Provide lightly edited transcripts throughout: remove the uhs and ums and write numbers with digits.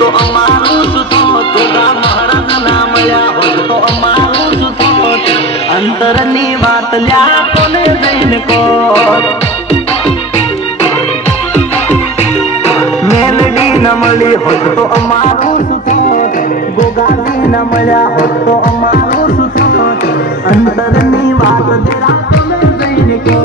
તો અમારું સુતો તુગા મહારાજ ના મળ્યા હોત તો અમારું સુતો અંતરની વાત લ્યા કોને જઈને કો મેલડી ન મળી હોત તો અમારું સુતો ગોગાજી ન મળ્યા હોત તો અમારું સુતો અંતરની વાત લ્યા કોને જઈને કો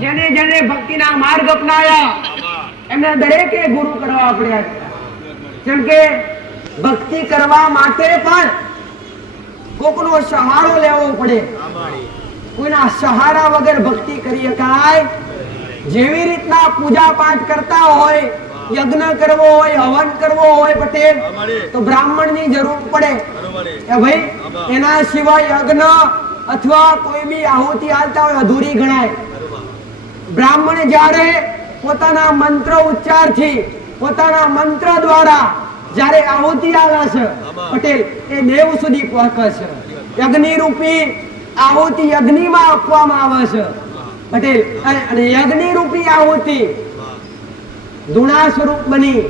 જેને જેને ભક્તિના માર્ગ અપનાયા એમને દરેકે ગુરુ કરવા પડ્યા. જેમ કે ભક્તિ કરવા માટે પણ કોકનો સહારો લેવો પડે. કોઈના સહારા વગર ભક્તિ કરી શકાય. જેવી રીતના પૂજા પાઠ કરતા હોય, યજ્ઞ કરવો હોય, હવન કરવો હોય પટેલ, તો બ્રાહ્મણની જરૂર પડે કે ભાઈ એના સિવાય યજ્ઞ અથવા કોઈ બી આહુતિ આલતા હોય અધૂરી ગણાય. બ્રાહ્મણ જ્યારે પોતાના મંત્ર ઉચ્ચારથી, પોતાના મંત્ર દ્વારા જ્યારે આહુતિ આલે છે પટેલ, એ દેવ સુધી પહોંચે છે. યજ્ઞ રૂપી આહુતિ યજ્ઞમાં આપવામાં આવે છે પટેલ. અને યજ્ઞ રૂપી આહુતિ ધૂણા સ્વરૂપ બની,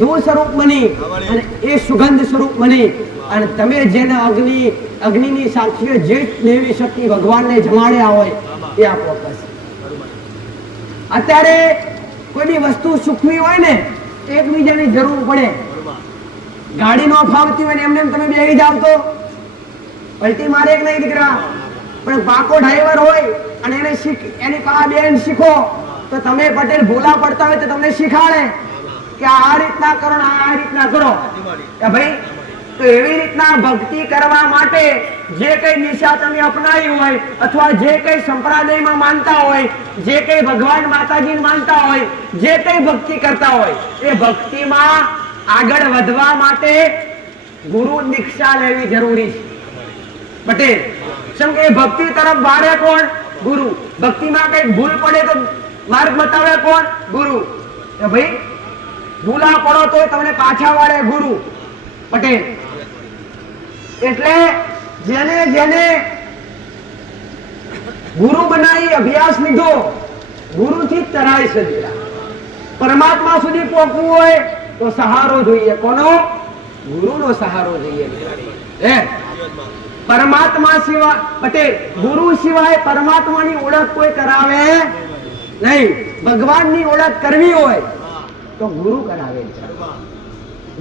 ધૂ સ્વરૂપ બની અને એ સુગંધ સ્વરૂપ બની અને તમે જેને અગ્નિની સાક્ષીએ જે દેવી શક્તિ ભગવાનને જમાડ્યા હોય એ આપો. અત્યારે કોઈ બી વસ્તુ સુખવી હોય ને એકબીજાની જરૂર પડે. ગાડી નો ફાવતી હોય ને એમને તમે બેસી જાવ તો પલટી મારે એક નહીં દીકરા. પણ પાકો ડ્રાઈવર હોય અને એને એની પાસે બેન શીખો તો તમે પટેલ ભૂલા પડતા હોય તો તમને શીખાડે કે આ રીતના કરો, આ રીતના કરો કે ભાઈ. તો એવી રીતના ભક્તિ કરવા માટે જે કઈ દિશા તમે અપનાવી હોય અથવા જે કઈ સંપ્રદાયમાં માનતા હોય, જે કઈ ભગવાન માતાજીને માનતા હોય, જે કઈ ભક્તિ કરતા હોય, એ ભક્તિમાં આગળ વધવા માટે ગુરુ દીક્ષા લેવી જરૂરી છે પટેલ. કેમ કે ભક્તિ તરફ વાળે કોણ? ગુરુ. ભક્તિમાં કઈ ભૂલ પડે તો માર્ગ બતાવે કોણ? ગુરુ. કે ભાઈ ભૂલા પડો તો તમને પાછા વાળે ગુરુ પટેલ. એટલે જેને જેને ગુરુ બનાવી અભ્યાસ લીધો, ગુરુથી જ તરાય છે. પરમાત્મા સુધી પહોંચવું હોય તો સહારો જોઈએ. કોનો? ગુરુનો સહારો જોઈએ. પરમાત્મા સિવાય પટેલ, ગુરુ સિવાય પરમાત્માની ઓળખ કોઈ કરાવે નહીં. ભગવાનની ઓળખ કરવી હોય તો ગુરુ કરાવે છે.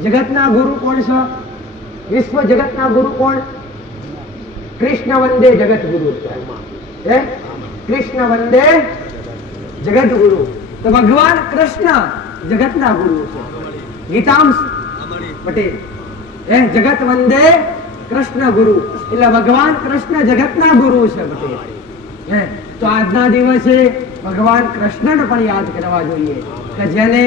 જગતના ગુરુ કોણ છે? વિશ્વ જગતના ગુરુ કોણ? કૃષ્ણ વંદે જગત ગુરુ. કૃષ્ણ વંદે જગત ગુરુ. તો ભગવાન કૃષ્ણ જગતના ગુરુ છે. ગીતામ પટેલ જગત વંદે કૃષ્ણ ગુરુ એટલે ભગવાન કૃષ્ણ જગતના ગુરુ છે પટેલ. તો આજના દિવસે ભગવાન કૃષ્ણને પણ યાદ કરવા જોઈએ કે જેને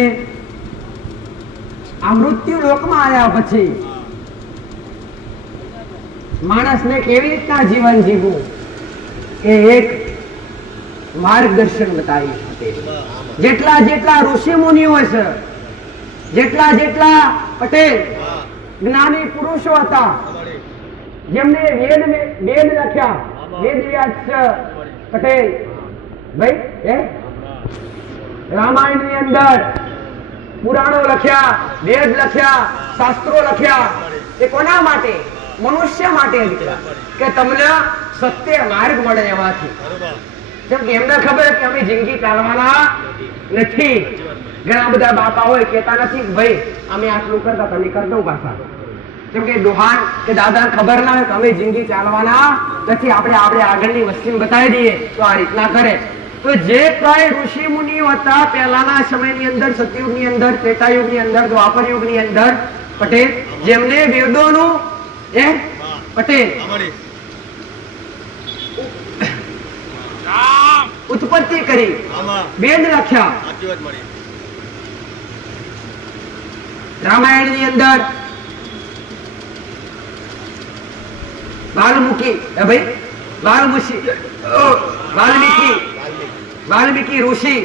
આ મૃત્યુ લોકમાં આવ્યા પછી માણસને કેવી રીતના જીવન જીવવું એ એક માર્ગદર્શન બતાવી શકે. જેટલા જેટલા ઋષિ મુનિઓ છે, જેટલા જેટલા પટેલ જ્ઞાની પુરુષો હતા, જેમને વેદ લખ્યા, વેદ વ્યાસ પટેલ ભાઈ રામાયણ ની અંદર પુરાણો લખ્યા, વેદ લખ્યા, શાસ્ત્રો લખ્યા. એ કોના માટે? મનુષ્ય માટે કે તમને સત્ય માર્ગ મળે એમાંથી. જેમ કે એમને ખબર કે અમે જિંદગી ચાલવાના નથી. ઘણા બધા બાપા હોય કહેતા નથી ભાઈ અમે આટલું કરતા તમે કરી દઉં પાછા. જેમ કે દુહાન કે દાદા ખબર ના હોય કે અમે જિંદગી ચાલવાના નથી, આપણે આગળની વસ્તી બતાવી દઈએ તો આ રીતના કરે. તો જે કઈ ઋષિ મુનિઓ હતા પહેલાના સમયની અંદર, સતયુગની અંદર, ત્રેતાયુગની અંદર, દ્વાપર યુગની અંદર પટેલ, જેમને વેદોનું પટેલ ઉત્પત્તિ કરી, વેદ લખ્યા. રામાયણ ની અંદર વાલ્મીકી ઋષિ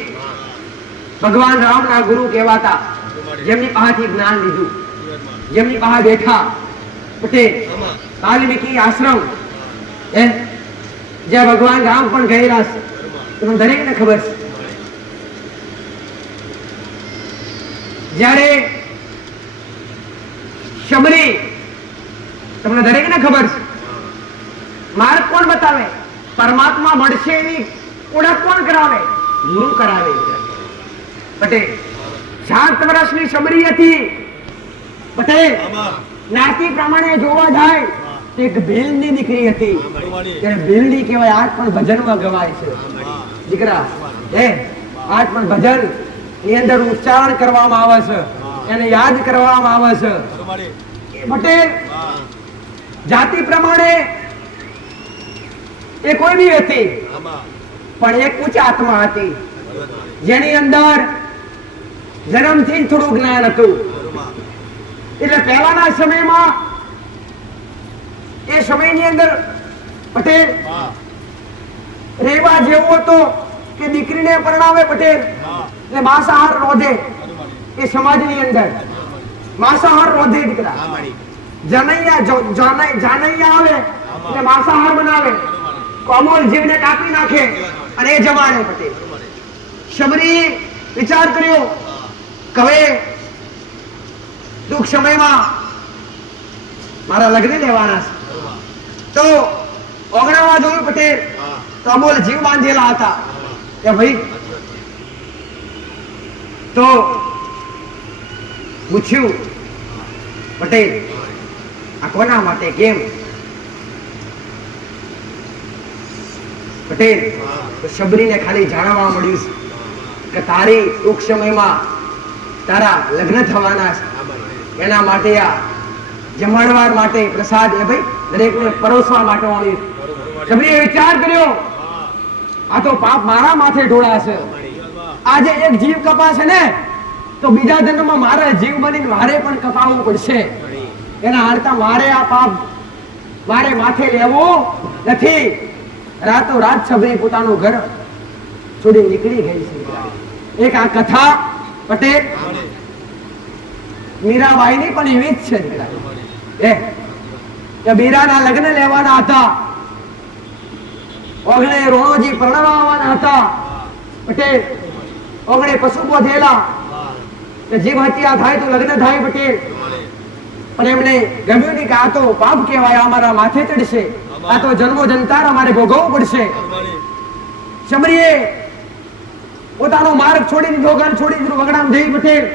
ભગવાન રામ ના ગુરુ કહેવાતા, જેમની પાસેથી જ્ઞાન લીધું, જેમની પાસે બેઠા પટેલ વાલ્મીકી આશ્રમ, જ્યાં ભગવાન રામ પણ ગયેલા છે, તમને દરેકને ખબર છે. જ્યારે શબરી, તમને દરેકને ખબર છે, માર્ગ કોણ બતાવે? પરમાત્મા મળશે એની ઓળખ કોણ કરાવે? ગુરુ કરાવે. પટેલ 7 વર્ષની શબરી હતી. પટેલ જ્ઞાતિ પ્રમાણે જોવા જાય તો એક ભીલની દીકરી હતી. ત્યારે ભીલની કહેવાય, આજ પણ ભજનમાં ગવાય છે દીકરા. આજ પણ ભજન ની અંદર ઉચ્ચારણ કરવામાં આવે છે, એને યાદ કરવામાં આવે છે. પટેલ જાતિ પ્રમાણે એ કોઈ બી હતી, પણ એક ઉચ્ચ આત્મા હતી, જેની અંદર જન્મથી થોડું જ્ઞાન હતું. એટલે પહેલાના સમયમાં એ સમયની અંદર પટેલ રેવા જેવો હતો કે દીકરીને પરણાવે પટેલ એટલે માંસાહાર રોધે. એ સમાજની અંદર માંસાહાર રોધે દીકરા. જાનૈયા આવે એટલે માંસાહાર બનાવે, કોમલ જીવને કાપી નાખે અને એ જમાડે પટેલ. શબરી વિચાર કર્યો કે હવે ટૂંક સમયમાં મારા લગ્ન લેવાના છે. તો ઓગણામાં જોયું પટેલ તો અમોલ જીવ બાંધેલા હતા કે ભાઈ. તો પૂછ્યું પટેલ આ કોના માટે, કેમ? પટેલ તો શબરીને ખાલી જાણવા મળ્યું કે તારી ટૂંક સમયમાં તારા લગ્ન થવાના છે, એના માટે આ જમાડવાર માટે પ્રસાદ એ ભાઈ દરેકને પરોસવા માટે આવ્યું. શબરીએ વિચાર કર્યો આ તો પાપ મારા માથે ઢોળાશે. આજે એક જીવ કપાશે ને તો બીજા જન્મમાં મારે જીવ બનીને મારે પણ કપાવવું પડશે. એના અર્થા મારે આ પાપ મારે માથે લેવો નથી. રાતો રાત શબરી પોતાનું ઘર છોડી નીકળી ગઈ છે. એક આ કથા પટેલ મીરાબાઈની પણ એવી જ છે. મીરાના લગ્ન લેવાના હતા, ઓગણે રોણોજી પરણવાના હતા પટેલ. ઓગણે પશુ બોધેલા કે જીવ હત્યા થાય તો લગ્ન થાય પટેલ. પણ એમને ગમ્યું નહીં કે આ તો પાપ કહેવાય, અમારા માથે ચડશે, આ તો જન્મો જનતાર અમારે ભોગવવું પડશે. શબરીએ પોતાનો માર્ગ છોડી દીધો, ઘર છોડી દીધું, વગડામ જઈ પટેલ.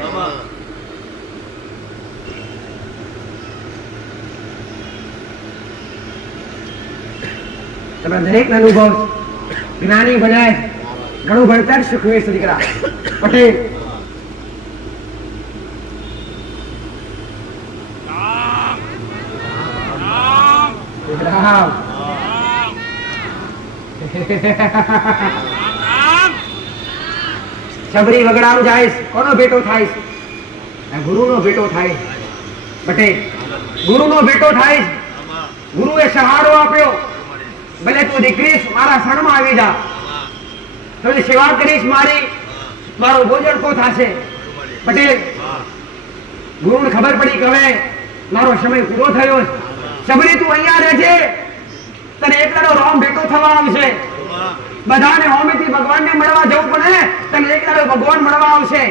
દરેક અનુભવ જ્ઞાની બનાય, ઘણું ભણતર શીખવે છે દીકરા પટેલ. શબરી વગડામ જાય, કોનો ભેટો થાય? ગુરુનો ભેટો થાય પટેલ. ગુરુનો ભેટો થાય. ગુરુએ સહારો આપ્યો, ભલે તું દીકરીશ મારા શરણમાં આવી જા, તમે સેવા કરીશ મારી, મારો ભોજન કો થશે પટેલ. ગુરુને ખબર પડી કે હવે મારો સમય પૂરો થયો. શબરી તું અહીંયા રહેજે, તને એકલાનો રોમ ભેટો થવા આવશે. બધાને હોમેથી ભગવાનને મળવા જવું પડે, તને એકલાનો ભગવાન મળવા આવશે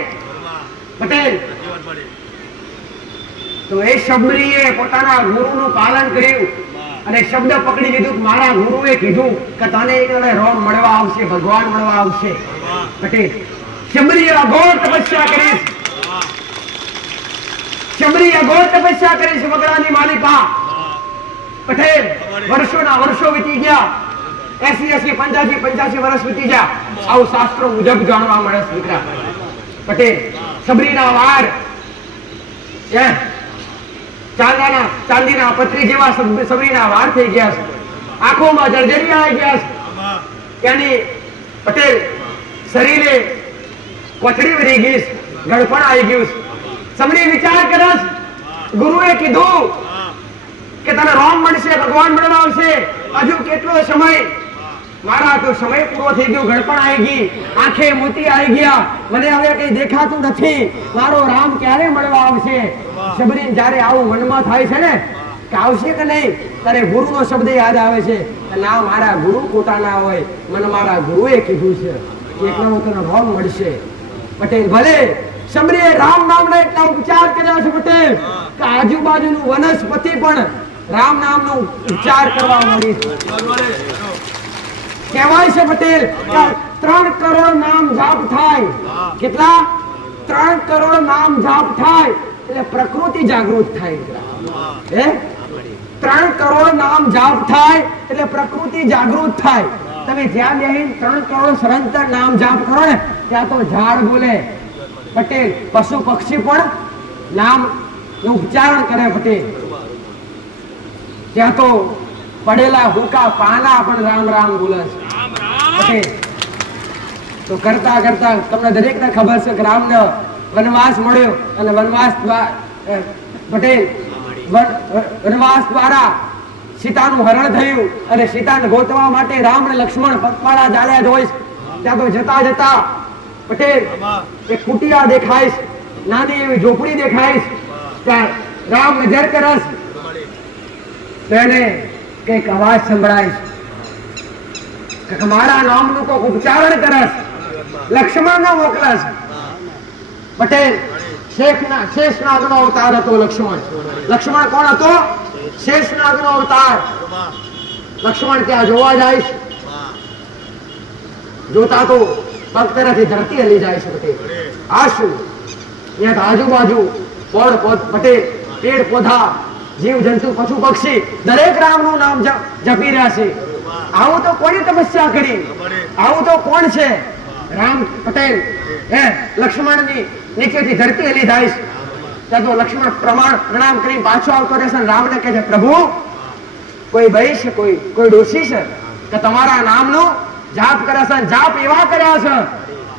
પટેલ. તો એ શબરીએ પોતાના ગુરુનું પાલન કર્યું અને શબ્દ પકડી લીધું. મારા ગુરુએ કીધું કે તને એકલાને રોમ મળવા આવશે, ભગવાન મળવા આવશે પટેલ. શબરીએ અઘોર તપસ્યા કરી. શબરી અઘોર તપસ્યા કરી છે વગડાની માલિકા. પટેલ વર્ષોના વર્ષો વીતી ગયા, 80 85 વર્ષ વીતી ગયા. આવું શાસ્ત્રો મુજબ જાણવા મળે છે દીકરા. પટેલ શબરીના વાળ ચાંદીના પતરી જેવા શબરીના વાળ થઈ ગયા છે. આંખોમાં જર્જરી આવી ગયા છે. એની પટેલ શરીરે કોથળી ભરી ગઈ છે, ગળપણ આવી ગયું છે. શબરી વિચાર કરે છે, ગુરુએ કીધું કે તને રોમ મળશે, ભગવાન મળવા આવશે, હજુ કેટલો સમય? મારા તો સમય પૂરો થઈ ગયો, ગળપણ આવી ગઈ, આંખે મોતી આવી ગયા, મને હવે કઈ દેખાતું નથી, મારો રામ ક્યારે મળવા આવશે? શબરી જ્યારે આવું મનમાં થાય છે ને કે આવશે કે નહીં, ત્યારે ગુરુનો શબ્દ યાદ આવે છે. ના, મારા ગુરુ ખોટા ના હોય, મને મારા ગુરુએ કીધું છે એકનો તને રોમ મળશે. પટેલ ભલે શબરીએ રામ નામના એટલા ઉચ્ચાર કર્યા છે પટેલ કે આજુબાજુનું વનસ્પતિ પણ રામ નામનો ઉચ્ચાર કરવા મળી છે. કહેવાય છે પટેલ કે 3 કરોડ નામ જાપ થાય. કેટલા? 3 કરોડ નામ જાપ થાય એટલે પ્રકૃતિ જાગૃત થાય. 3 કરોડ નામ જાપ થાય એટલે પ્રકૃતિ જાગૃત થાય. તમે જ્યાં બેહીને 3 કરોડ સળંતર નામ જાપ કરો ને ત્યાં તો ઝાડ બોલે પટેલ, પશુ પક્ષી પણ નામ નું ઉચ્ચારણ કરે પટેલ. ત્યાં તો પડેલા હુકા પાના પણ રામ રામ બોલે છે પટેલ. તો કરતા કરતા તમને દરેકને ખબર છે કે રામને વનવાસ મળ્યો અને વનવાસ પટેલ વનવાસ દ્વારા સીતાનું હરણ થયું અને સીતાને ગોતવા માટે રામ અને લક્ષ્મણ પગપાળા ચાલ્યા જ હોય. ત્યાં તો જતા જતા પટેલ એક કુટિયા દેખાય, નાની એવી ઝોપડી દેખાય. ત્યાં રામ નજર કરસ, તેને કઈક અવાજ સંભળાય કે મારા નામનું કોઈક ઉચ્ચારણ કરસ, લક્ષ્મણ નો મોકલસ. પટેલ શેષનાગનો અવતાર હતો લક્ષ્મણ. લક્ષ્મણ કોણ હતો? શેષનાગનો અવતાર. લક્ષ્મણ ત્યાં જોવા જાય, જોતા તો પગ તરફથી ધરતી હલી જાય છે પટેલ. આ શું? ત્યાં આજુબાજુ પટેલ પેડ પૌધા, જીવ જંતુ, પશુ પક્ષી દરેક રામનું નામ જપી રહ્યા છે. આવું તો કોની તપસ્યા કરી? આવું તો કોણ છે? રામ પટેલ લક્ષ્મણની નીચેથી ધરતી હલી જાય છે. ત્યાં તો લક્ષ્મણ પ્રણામ કરી પાછો આવતો રહેશે. રામને કહે છે, પ્રભુ કોઈ ભાઈ છે, કોઈ ડોશી છે કે તમારા નામનું જાપ કરે છે? જાપ એવા કર્યા છે,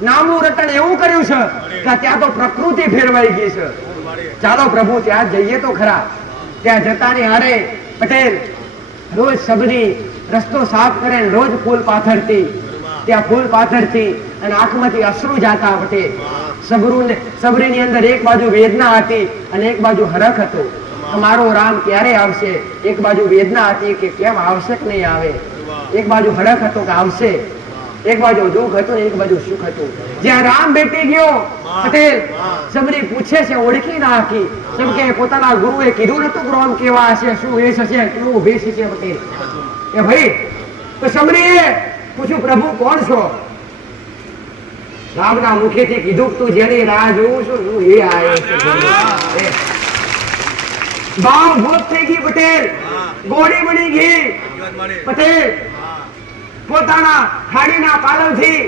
નામનું રટણ એવું કર્યું છે કે ત્યાં તો પ્રકૃતિ ફેરવાઈ ગઈ છે. ચાલો પ્રભુ ત્યાં જઈએ તો ખરા. ત્યાં જતાની હારે પટેલ રોજ શબરી રસ્તો સાફ કરે, રોજ ફૂલ પાથરતી. ત્યાં ફૂલ પાથરતી અને આંખમાંથી અશ્રુ જાતા પટેલ. શબરીની અંદર એક બાજુ વેદના હતી અને એક બાજુ હરખ હતો. મારો રામ ક્યારે આવશે? એક બાજુ વેદના હતી કે કેમ આવશે કે નહીં આવે, એક બાજુ હરખ હતો કે આવશે, એક બાજુ દુઃખ હતું ને એક બાજુ સુખ હતું. જ્યાં રામ બેટી ગયો પટેલ, શબરી પૂછે છે, ઓળખી ના હાકી. કેમ કે પોતાના ગુરુએ કીધું નતું કે રામ કેવા હશે, શું વેશ હશે, કેવું વેશ છે પટેલ. એ ભાઈ તો શબરીએ પૂછ્યું, પ્રભુ કોણ છો? રામના મુખેથી કીધું, તું જેની રાહ જોઉં છું એ આવ્યો છે. ભાવ ભૂત થઈ ગઈ પટેલ, ગોળી બની ગઈ પટેલ. પોતાના ખાડીના પાલવથી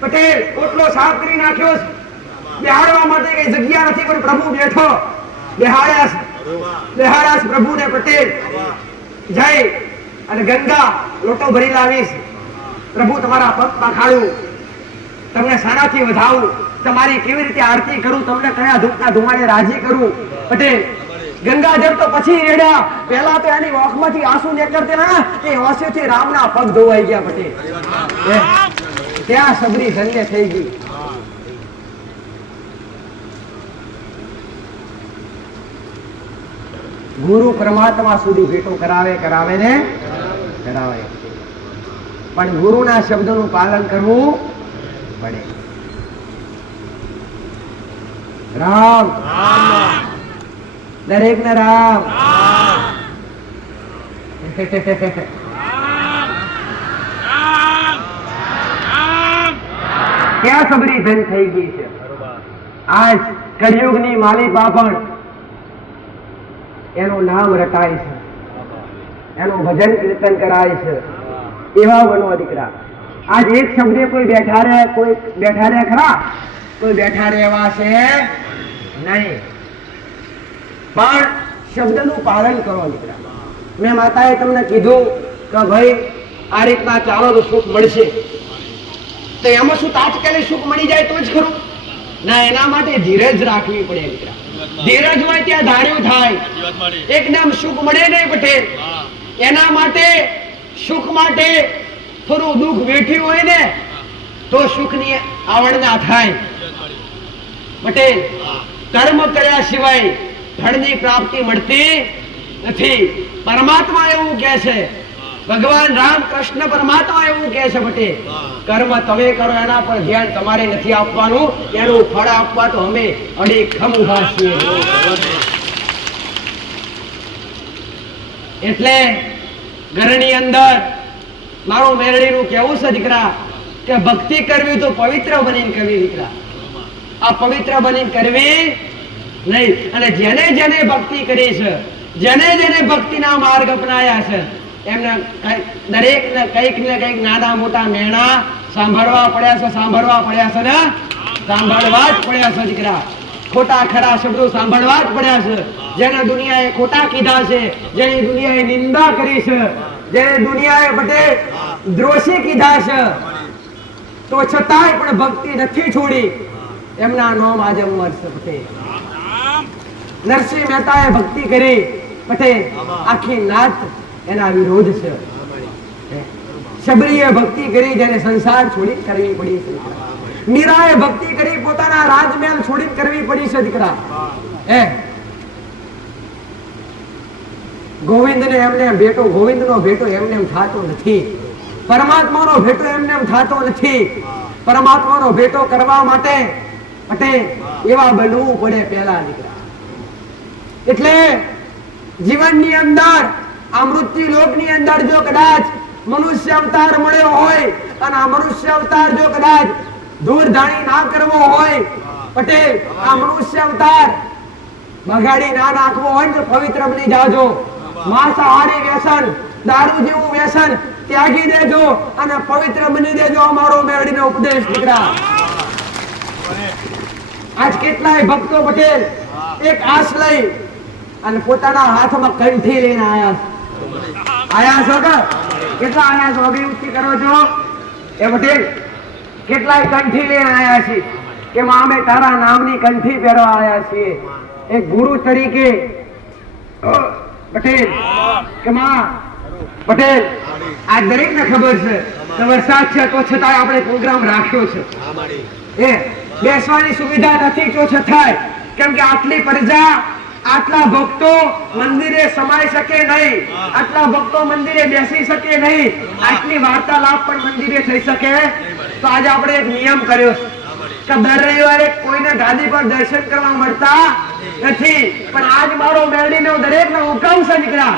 પટેલ ઓટલો સાફ કરી નાખ્યો. બેહાડવા માટે કઈ જગ્યા નથી, પણ પ્રભુ બેઠો બેહાડ્યા પ્રભુને પટેલ. જય અને ગંગા લોટો ભરી લાવીશ. પ્રભુ તમારા પગ પાખાડું, તમને શાનાથી વધાવું, તમારી કેવી રીતે આરતી કરું, તમને કયા ધૂપના ધુમાડે રાજી કરું પટેલ. ગંગાજળ તો પછી રેડ્યા, પહેલા તો એની ઓખમાંથી આંસુ નીકળતા એ આંસુથી રામના પગ ધોવાઈ ગયા પટેલ. ત્યાં શબરી ધન્ય થઈ ગઈ. ગુરુ પરમાત્મા સુધી ભેટો કરાવે ને કરાવે, પણ ગુરુના શબ્દનું પાલન કરવું પડે. રામ દરેક ને રામ. ક્યાં શબરી ધન થઈ ગઈ છે. આજ કળિયુગની માલિકા પણ એનું નામ રટાય છે, એનું ભજન કીર્તન કરાય છે, એવા બનો દીકરા. આજ એક શબ્દે કોઈ બેઠા રહે ખરા? કોઈ બેઠા રહેવા છે નહીં, પણ શબ્દનું પાલન કરો દીકરા. મેં માતાએ તમને કીધું કે ભાઈ આ રીતના ચાલો તો સુખ મળશે, તો એમાં શું તાત્કાલિક સુખ મળી જાય તો જ ખરું ના? એના માટે ધીરજ રાખવી પડે દીકરા. ધીરજ હોય ત્યાં ધાર્યું થાય. એકદમ સુખ મળે નહીં પટેલ. એના માટે સુખ માટે થોડું દુઃખ વેઠ્યું હોય ને તો સુખની આવડના થાય પટેલ. કર્મ કર્યા સિવાય ધનની પ્રાપ્તિ મળતી નથી. પરમાત્મા એવું કહે છે, ભગવાન રામ કૃષ્ણ પરમાત્મા એવું કહે છે પટેલ, કર્મ તમે કરો એના પર ધ્યાન તમારે નથી આપવાનું, એનું ફળ આપવા તો અમે અડીખમ ઉભા છીએ. એટલે ઘરની અંદર મારું મેરડીનું કેવું છે દીકરા કે ભક્તિ કરવી તો પવિત્ર બનીને કરવી દીકરા. આ પવિત્ર બનીને કરવી નહીં. અને જેને જેને ભક્તિ કરી છે, જેને જેને ભક્તિના માર્ગ અપનાયા છે, એમને દરેક ને કંઈક નાના મોટા મેણા સાંભળવા પડ્યા છે, સાંભળવા જ પડ્યા છે દીકરા. ખોટા ખરા શબ્દો સાંભળવા જ પડ્યા છે. જેને દુનિયાએ ખોટા કીધા છે, જેની દુનિયાએ નિંદા કરી છે, જેને દુનિયાએ પટેલ દ્રોષી કીધા છે, તો છતાંય પણ ભક્તિ નથી છોડી, એમના નામ આજે મળશે પટેલ. નરસિંહ મહેતાએ ભક્તિ કરી પટેલ, આખી નાત એના વિરોધ છે. શબરીએ ભક્તિ કરી, જેને સંસાર છોડી કરવી પડી છે. મીરાએ ભક્તિ કરી, પોતાના રાજમહેલ છોડી કરવી પડી છે દીકરા. ગોવિંદનો ભેટો એમને એમ થતો નથી. પરમાત્માનો ભેટો એમને એમ થતો નથી. પરમાત્માનો ભેટો કરવા માટે પટેલ એવા બનવું પડે પહેલા દીકરા. એટલે જીવનની અંદર આ મૃત્યુ લોકની અંદર જો કદાચ મનુષ્ય અવતાર મળ્યો હોય અને આ મનુષ્ય અવતાર જો કદાચ દૂરધાણી ના કરવો હોય પટેલ, આ મનુષ્ય અવતાર બગાડી ના નાખવો હોય તો પવિત્ર બની જાજો. માંસાહારી વ્યસન, દારૂ જેવું વ્યસન ત્યાગી દેજો અને પવિત્ર બની દેજો. અમારો મેરડીનો ઉપદેશ દીકરા. આજ કેટલાય ભક્તો પટેલ એક આશ લઈ અને પોતાના હાથમાં કંઠી લઈને આયા છો કે કેટલા આયા છો? અભિવૃત્તિ કરો છો એ પટેલ. કેટલાય કંઠી લઈને આયા છે કે માં અમે તારા નામની કંઠી પહેરવા આયા છીએ એક ગુરુ તરીકે પટેલ. કે માં પટેલ આ દરેક ને ખબર છે કે વરસાદ છે તો છતાં આપણે પ્રોગ્રામ રાખ્યો છે. એ બેસવાની સુવિધા નથી તો છતાંય, કેમ કે આટલી પ્રજા, આટલા ભક્તો મંદિરે સમાઈ શકે નહીં, આટલા ભક્તો મંદિરે બેસી શકે નહીં, આટલી વાર્તાલાપ પણ મંદિરે થઈ શકે. તો આજે આપણે એક નિયમ કર્યો કે દર રવિવારે કોઈને ગાદી પર દર્શન કરવા મળતા નથી, પણ આજ મારો મેરડીનો દરેક નો હુકમ છે દીકરા.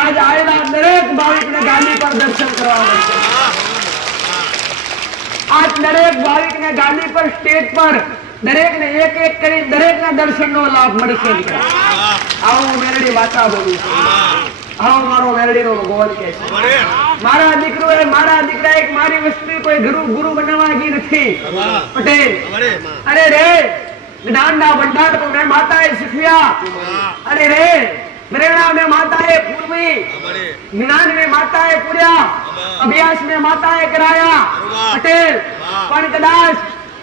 આજ આવેલા દરેક ભાવિકને ગાદી પર દર્શન કરવા મળશે. આજ દરેક ભાવિકને ગાદી પર સ્ટેજ પર દરેકને એક એક કરી દરેકના દર્શનનો લાભ મળશે દીકરા. આવું મેરડી વાતા બોલું છું. આવો મારો મેરડીનો ભગવાન કહે છે. મારા દીકરા એક મારી વસ્તુ કોઈ ગુરુ બનાવવા ગઈ નથી પટેલ. અરે રે જ્ઞાનના ભંડાર તો મેં માતાએ શીખવ્યા. અરે રે પ્રેરણા મેં માતાએ પૂરવી, જ્ઞાન મેં માતાએ પૂર્યા, અભ્યાસ મેં માતાએ કરાયા પટેલ. પણ કદાચ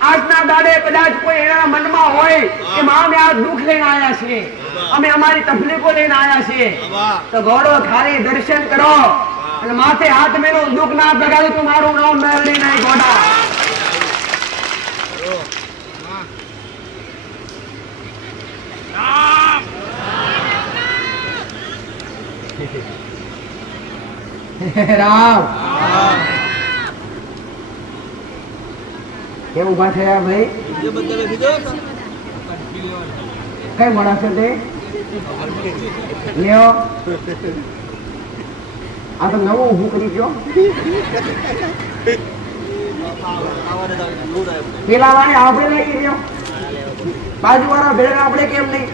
આજના દાડે કદાચ કોઈ એના મનમાં હોય કે માં અમે આ દુઃખ લઈને આવ્યા છીએ, અમે અમારી તકલીફો લઈને આવ્યા છીએ, તો ગોળો ખાલી દર્શન કરો અને માથે હાથ મેલો દુઃખ ના લગાવ્યું તો મારું નામ મેરડી નહીં ગોડા. રામ કેમ ઉભા થયા ભાઈ? કઈ મોડા છે તે લ્યો. આ તો નવું ઊભું કરી ગયો. પેલા વાળે આપણે લઈ ગયો, બાજુ વાળા ભેળા આપણે કેમ નહીં?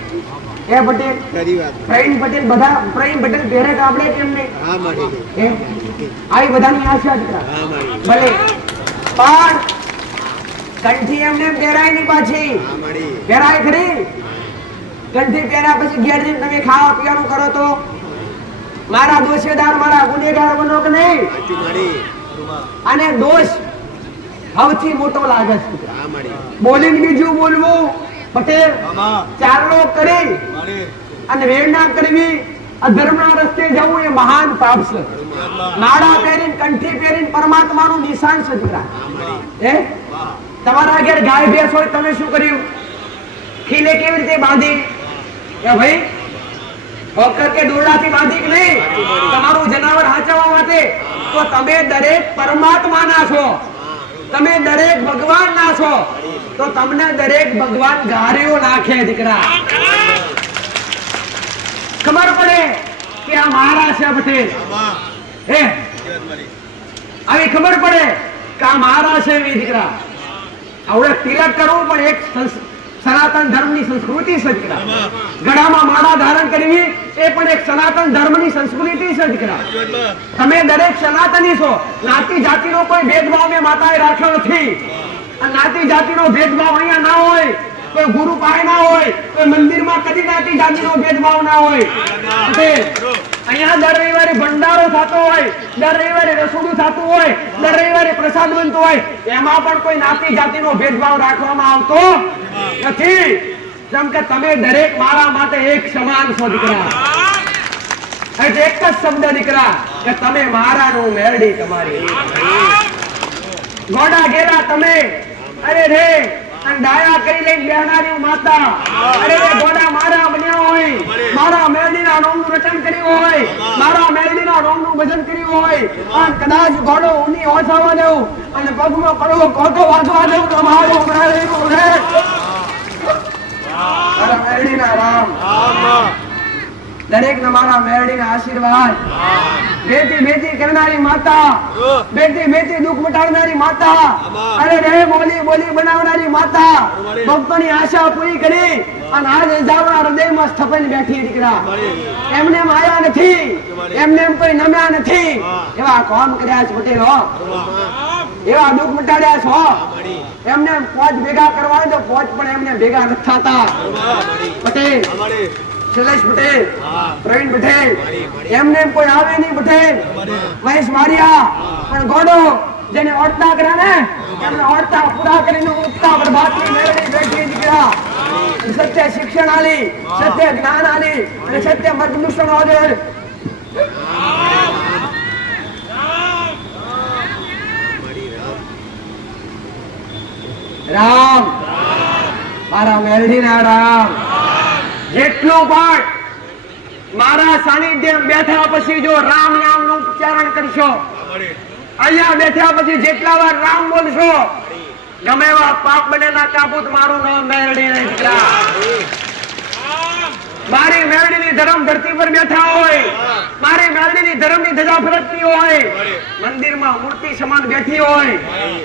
એ પટેલ પ્રવીણ પટેલ બધા પ્રવીણ પટેલ પહેરે તો આપણે કેમ નહીં? આવી બધાની આશા દીકરા ભલે પણ કંઠી એમને પહેરાય ની પાછી પહેરાય ખરી. કંઠી પહેર્યા પછી ઘેર જઈને તમે ખાવા પીવાનું કરો તો મારા દોષેદાર મારા ગુનેગાર બનો કે નહીં? અને દોષ સૌથી મોટો લાગે છે. બોલીને બીજું બોલવું પટેલ ચારલો કરી અને વેરણા કરવી અધર્મના રસ્તે જવું એ મહાન પાપ છે. નાડા પહેરીને કંઠી પહેરીને પરમાત્માનું નિશાન છે દીકરા. તમારા ઘેર ગાય ભેંસ હોય તમે શું કર્યું? ખીલે કેવી રીતે બાંધી? કે ભાઈ હોકર કે દોરડાથી બાંધી કે નહીં? તમારું જનાવર હાચવવા માટે. તો તમે દરેક પરમાત્માના છો, તમે દરેક ભગવાનના છો, તો તમને દરેક ભગવાન ગારીઓ નાખે દીકરા. ખબર પડે કે આ મારા છે પટેલ. આવી ખબર પડે કે આ મારા છે એવી દીકરા. આવડે તિલક કરવું પણ એક સનાતન ધર્મની સંસ્કૃતિ છે દીકરા. ગળામાં માળા ધારણ કરવી એ પણ એક સનાતન ધર્મની સંસ્કૃતિ છે દીકરા. તમે દરેક સનાતની છો. જ્ઞાતિ જાતિનો કોઈ ભેદભાવ મેં માતાએ રાખ્યો નથી. જ્ઞાતિ જાતિનો ભેદભાવ અહીંયા ના હોય, કોઈ ગુરુ પાસે ના હોય, કોઈ મંદિરમાં કદી જ્ઞાતિ જાતિનો ભેદભાવ ના હોય. અહીંયા દર રવિવારે ભંડારો થતો હોય, દર રવિવારે રસોડું થતું હોય, દર રવિવારે પ્રસાદ બનતો હોય, એમાં પણ કોઈ જ્ઞાતિ જાતિનો ભેદભાવ રાખવામાં આવતો નથી. જેમ કે તમે દરેક મારા માટે એક સમાન છો દીકરા. એક જ શબ્દ દીકરા કે તમે મારા નું મેરડી તમારી. ગોડા ગેલા તમે અરે રે ડાયા કરી લઈને બેહનારી માતા. અરે રે ગોડા મારા બન્યા હોય, મારા મેરડીના રોમનું રટન કર્યું હોય, મારા મેરડીના રોમનું ભજન કર્યું હોય, અને કદાચ ગોડો ઊની ઓછાવા દેવું અને પગમાં પડવો કોટો વાગવા દેવું તો મારો મેરડી રે મારા મેરડીના રામ. દરેક મારા મેરડીના આશીર્વાદ. બેટી બેટી કરનારી માતા, બેટી બેટી દુઃખ મટાડનારી માતા, અરે રે બોલી બોલી બનાવનારી માતા, ભક્તોની આશા પૂરી કરી અને આજ જાવના હૃદયમાં સ્થપાઈને બેઠી દીકરા. એમને આયા નથી, એમને કોઈ નમ્યા નથી. એવા કામ કર્યા છે પટેલ હો, એવા દુઃખ મટાડ્યા છો. એમને પોચ ભેગા કરવા હોય તો પોચ પણ એમને ભેગા નથી થતા. પટેલ શૈલેષ પટેલ, પ્રવીણ પટેલ, એમને કોઈ આવે નહીં પટેલ. મહેશ મારિયા પણ ગોડો જેને ઓળતા કર્યા ને એમને ઓળતા પૂરા કરીને ઉગતા પ્રભાતની મેળવી બેઠી દીકરા. સત્ય શિક્ષણ આલી, સત્ય જ્ઞાન આલી અને સત્ય માર્ગદર્શન આલે. રામ મારા મેરડીના રામ. જેટલું પણ મારા સાનિધ્ય બેઠા પછી જો રામ નામનું ઉચ્ચારણ કરશો, અહીંયા બેઠા પછી જેટલા વાર રામ બોલશો, ગમે એવા પાપ બનેલા કાબૂત મારું નામ મેરડી નહીં દીકરા. મારી મેરડીની ધર્મ ધરતી પર બેઠા હોય, મારી મેરડીની ધર્મની ધજા ફરકતી હોય, મંદિરમાં મૂર્તિ સમાન બેઠી હોય,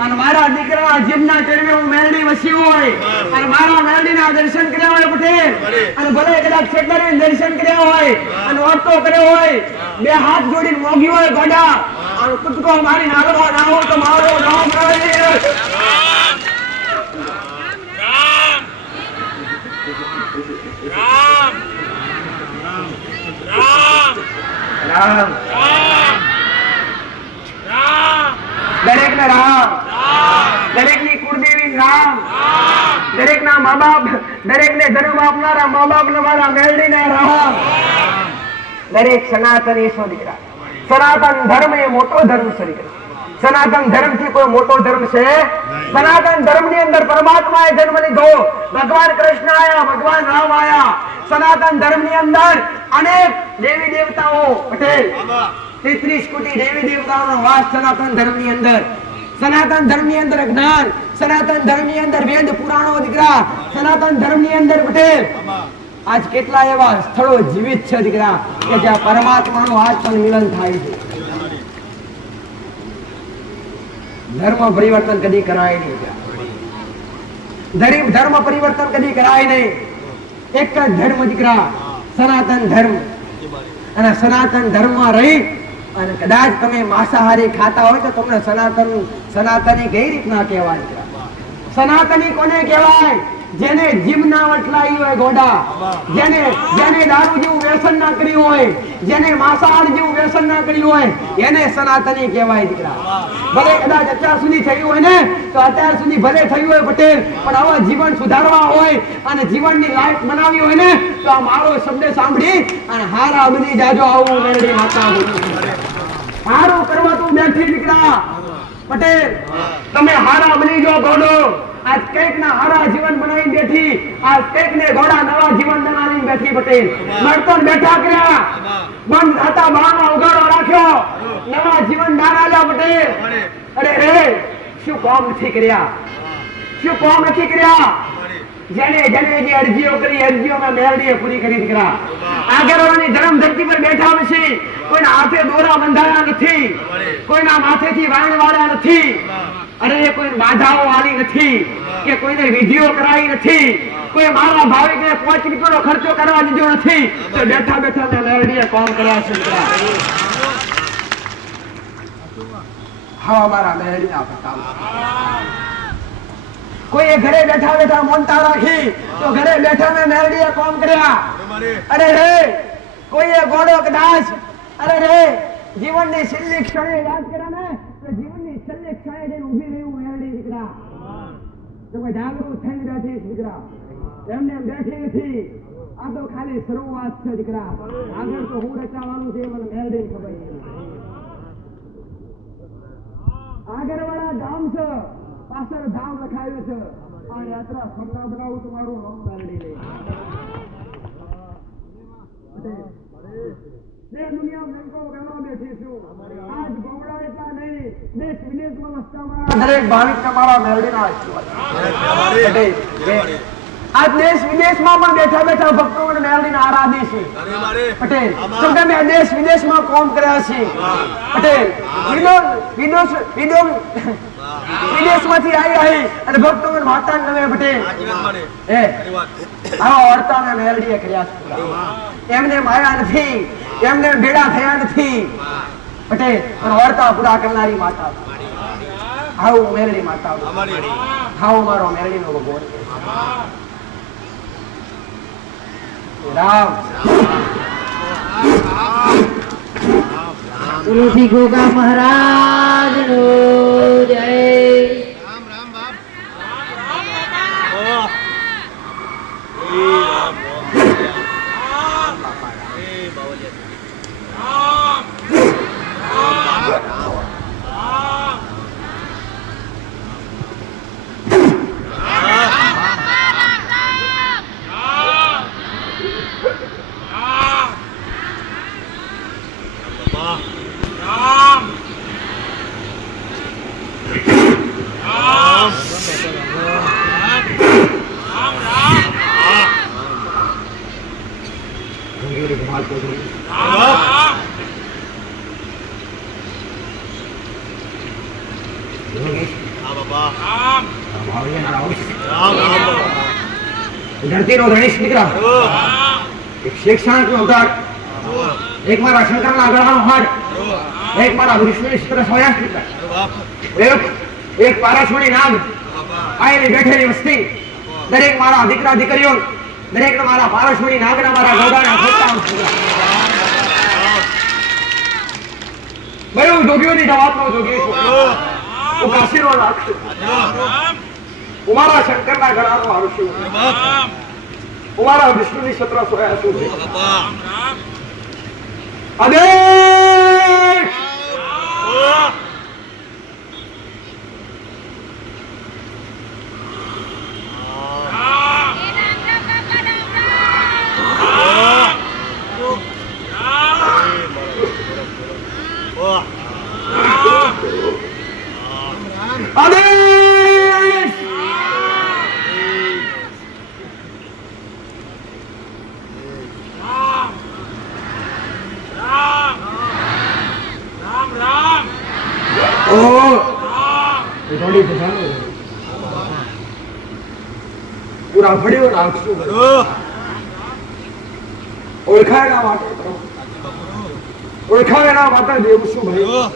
અને મારા દીકરા જીભના ટેરવે હું મેરડી વસી હોય, અને મારા મેરડીના દર્શન કર્યા હોય પટેલ, અને ભલે કદાચ છેકરીને દર્શન કર્યા હોય અને વર્તો કર્યો હોય, બે હાથ જોડીને મોગી હોય ગોડા અને કૂદકો મારી નાગવા ના હોય તો મારો નામ રામ. દરેક ને રામ, દરેક ની કુળદેવી રામ, દરેક ના મા બાપ, દરેક ને જન્મ આપનારા મા બાપ ને મારા મેરડી ને રામ. દરેક સનાતની છો દીકરા. સનાતન ધર્મ એ મોટો ધર્મ છે દીકરા. સનાતન ધર્મ થી કોઈ મોટો ધર્મ છે? સનાતન ધર્મ ની અંદર પરમાત્મા એ જન્મ લીધો, ભગવાન કૃષ્ણ આયા, ભગવાન રામ આયા. સનાતન ધર્મ ની અંદર અનેક દેવી દેવતાઓ પટેલ 33 કોટી દેવી દેવતાઓનો વાસ સનાતન ધર્મ ની અંદર. સનાતન ધર્મ ની અંદર જ્ઞાન, સનાતન ધર્મ ની અંદર વેદ પુરાણો દીકરા. સનાતન ધર્મ ની અંદર પટેલ આજ કેટલા એવા સ્થળો જીવિત છે દીકરા કે જ્યાં પરમાત્માનું આજ પણ મિલન થાય છે. ધર્મ પરિવર્તન કદી કરાય નહીં. ધર્મ પરિવર્તન કદી કરાય નહીં. એક જ ધર્મ દીકરા, સનાતન ધર્મ. અને સનાતન ધર્મમાં રહી અને કદાચ તમે માંસાહારી ખાતા હોય તો તમને સનાતની કઈ રીતના કહેવાય? સનાતની કોને કહેવાય? જેને જીભ ના વટલાઈ હોય ગોડા, જેને દારૂ જેવું વ્યસન ના કર્યું હોય, જેને માંસાહાર જેવું વ્યસન ના કર્યું હોય, એને સનાતની કહેવાય દીકરા. ભલે કદાચ અત્યાર સુધી થયું હોય ને તો અત્યાર સુધી ભલે થયું હોય પટેલ, પણ આવા જીવન સુધારવા હોય અને જીવનની લાઈફ બનાવવી હોય ને તો આ મારો શબ્દ સાંભળી અને હારા બની જાજો. આવું મેરડી માતા હારું કરવા તું બેઠી દીકરા પટેલ, તમે હારા બની જો ગોડો. આજ કઈક ના હારા જીવન બનાવી બેઠી, આજ કઈક ને ઘોડા નવા જીવન બનાવી બેઠી પટેલ. નડતર બેઠા કર્યા, બંધ થતા બહાનો ઉગાડો રાખ્યો, નવા જીવન દાન આલ્યા પટેલ. અરે રે શું કામ નથી કર્યા, શું કામ નથી કર્યા? જેને જે અરજીઓ કરી અરજીઓમાં મેરડીએ પૂરી કરી દીકરા. આગેવાનોની ધર્મ ધરતી પર બેઠા નથી, કોઈના હાથે દોરા બંધાયા નથી, કોઈના માથેથી વાણ વાળ્યા નથી, અરે કોઈ બાધાઓ આલી નથી કે કોઈને વિધિઓ કરાવી નથી, કોઈ મારા ભાવિકને 5 રૂપિયાનો ખર્ચો કરવા દીધો નથી, તો બેઠા બેઠા મેરડીએ કામ કર્યા છે દીકરા. હા મારા મેરડીના પ્રતાપ. કોઈ ઘરે બેઠા બેઠા મોનતા રાખી તો ઘરે બેઠા મેં મેરડીએ કામ કર્યા. અરે રે કોઈએ ગોળો કદાચ અરે રે જીવનની છેલ્લી ક્ષણે યાદ કર્યા ને તો જીવનની છેલ્લી ક્ષણે જઈને ઊભી રહ્યું મેરડી દીકરા. તો કોઈ જાગૃત થઈ બેઠી દીકરા, એમને એમ બેઠી નથી. આ તો ખાલી શરૂઆત છે દીકરા, આગળ તો હું રચાવાનું છે મને મેરડી ખબર છે. આગળ વાળા ગામ છે, પાછળ ધામ લખાયું છે. આ યાત્રા સપના બનાવું તમારું નામ મેરડી લે. દુનિયા બેંકો ગણવા બેઠી છું. આજ ગોવડા એટલા નહીં, દેશ વિદેશમાં વસતા મારા દરેક ભાવિકને મારા મેરડીના આશીર્વાદ. આજ દેશ વિદેશમાં પણ બેઠા બેઠા ભક્તો અને મેરડીને આરાધી છે પટેલ. કેમ કે મેં દેશ વિદેશમાં કામ કર્યા છે પટેલ. વિદેશમાંથી આવી અને ભક્તો માતા નવે પટેલ આવા વર્તા મેં મેરડીએ કર્યા છે. એમને માયા નથી, એમને ભેડા થયા નથી પટેલ, પણ વર્તા પૂરા કરનારી માતા. આવું મેરડી માતા, આવું મારો મેરડીનો ભગવાન રામ. તુલસી ગોગા મહારાજ નો જય. રામ રામ બાપ. ધરતીનો ધણીશ દીકરા, એક શૈક્ષણિક નો ઉદાર, એક મારા શંકરના આગળનો હાડ, એક મારા વિષ્ણુ ચિત્ર સોયા, એક પારાસુણી નાગ, આયની બેઠેલી વસ્તી, દરેક મારા દીકરા દીકરીઓ, દરેક મારા પારાસુણી નાગના મારા ગોદાના ખોટા બયું જોગીઓની જવાબનો જોગી છું. હું કાશીનો રાખશું, હું મારા શંકરના ગળાનો આવશું, હું મારા વિષ્ણુની છત્ર સોયા છું. આદેશ આદેશ પૂરા ભડ્યો રાખશું. ઓળખાય એના માટે કરો. ઓળખાય એના માટે દેવશું ભાઈ.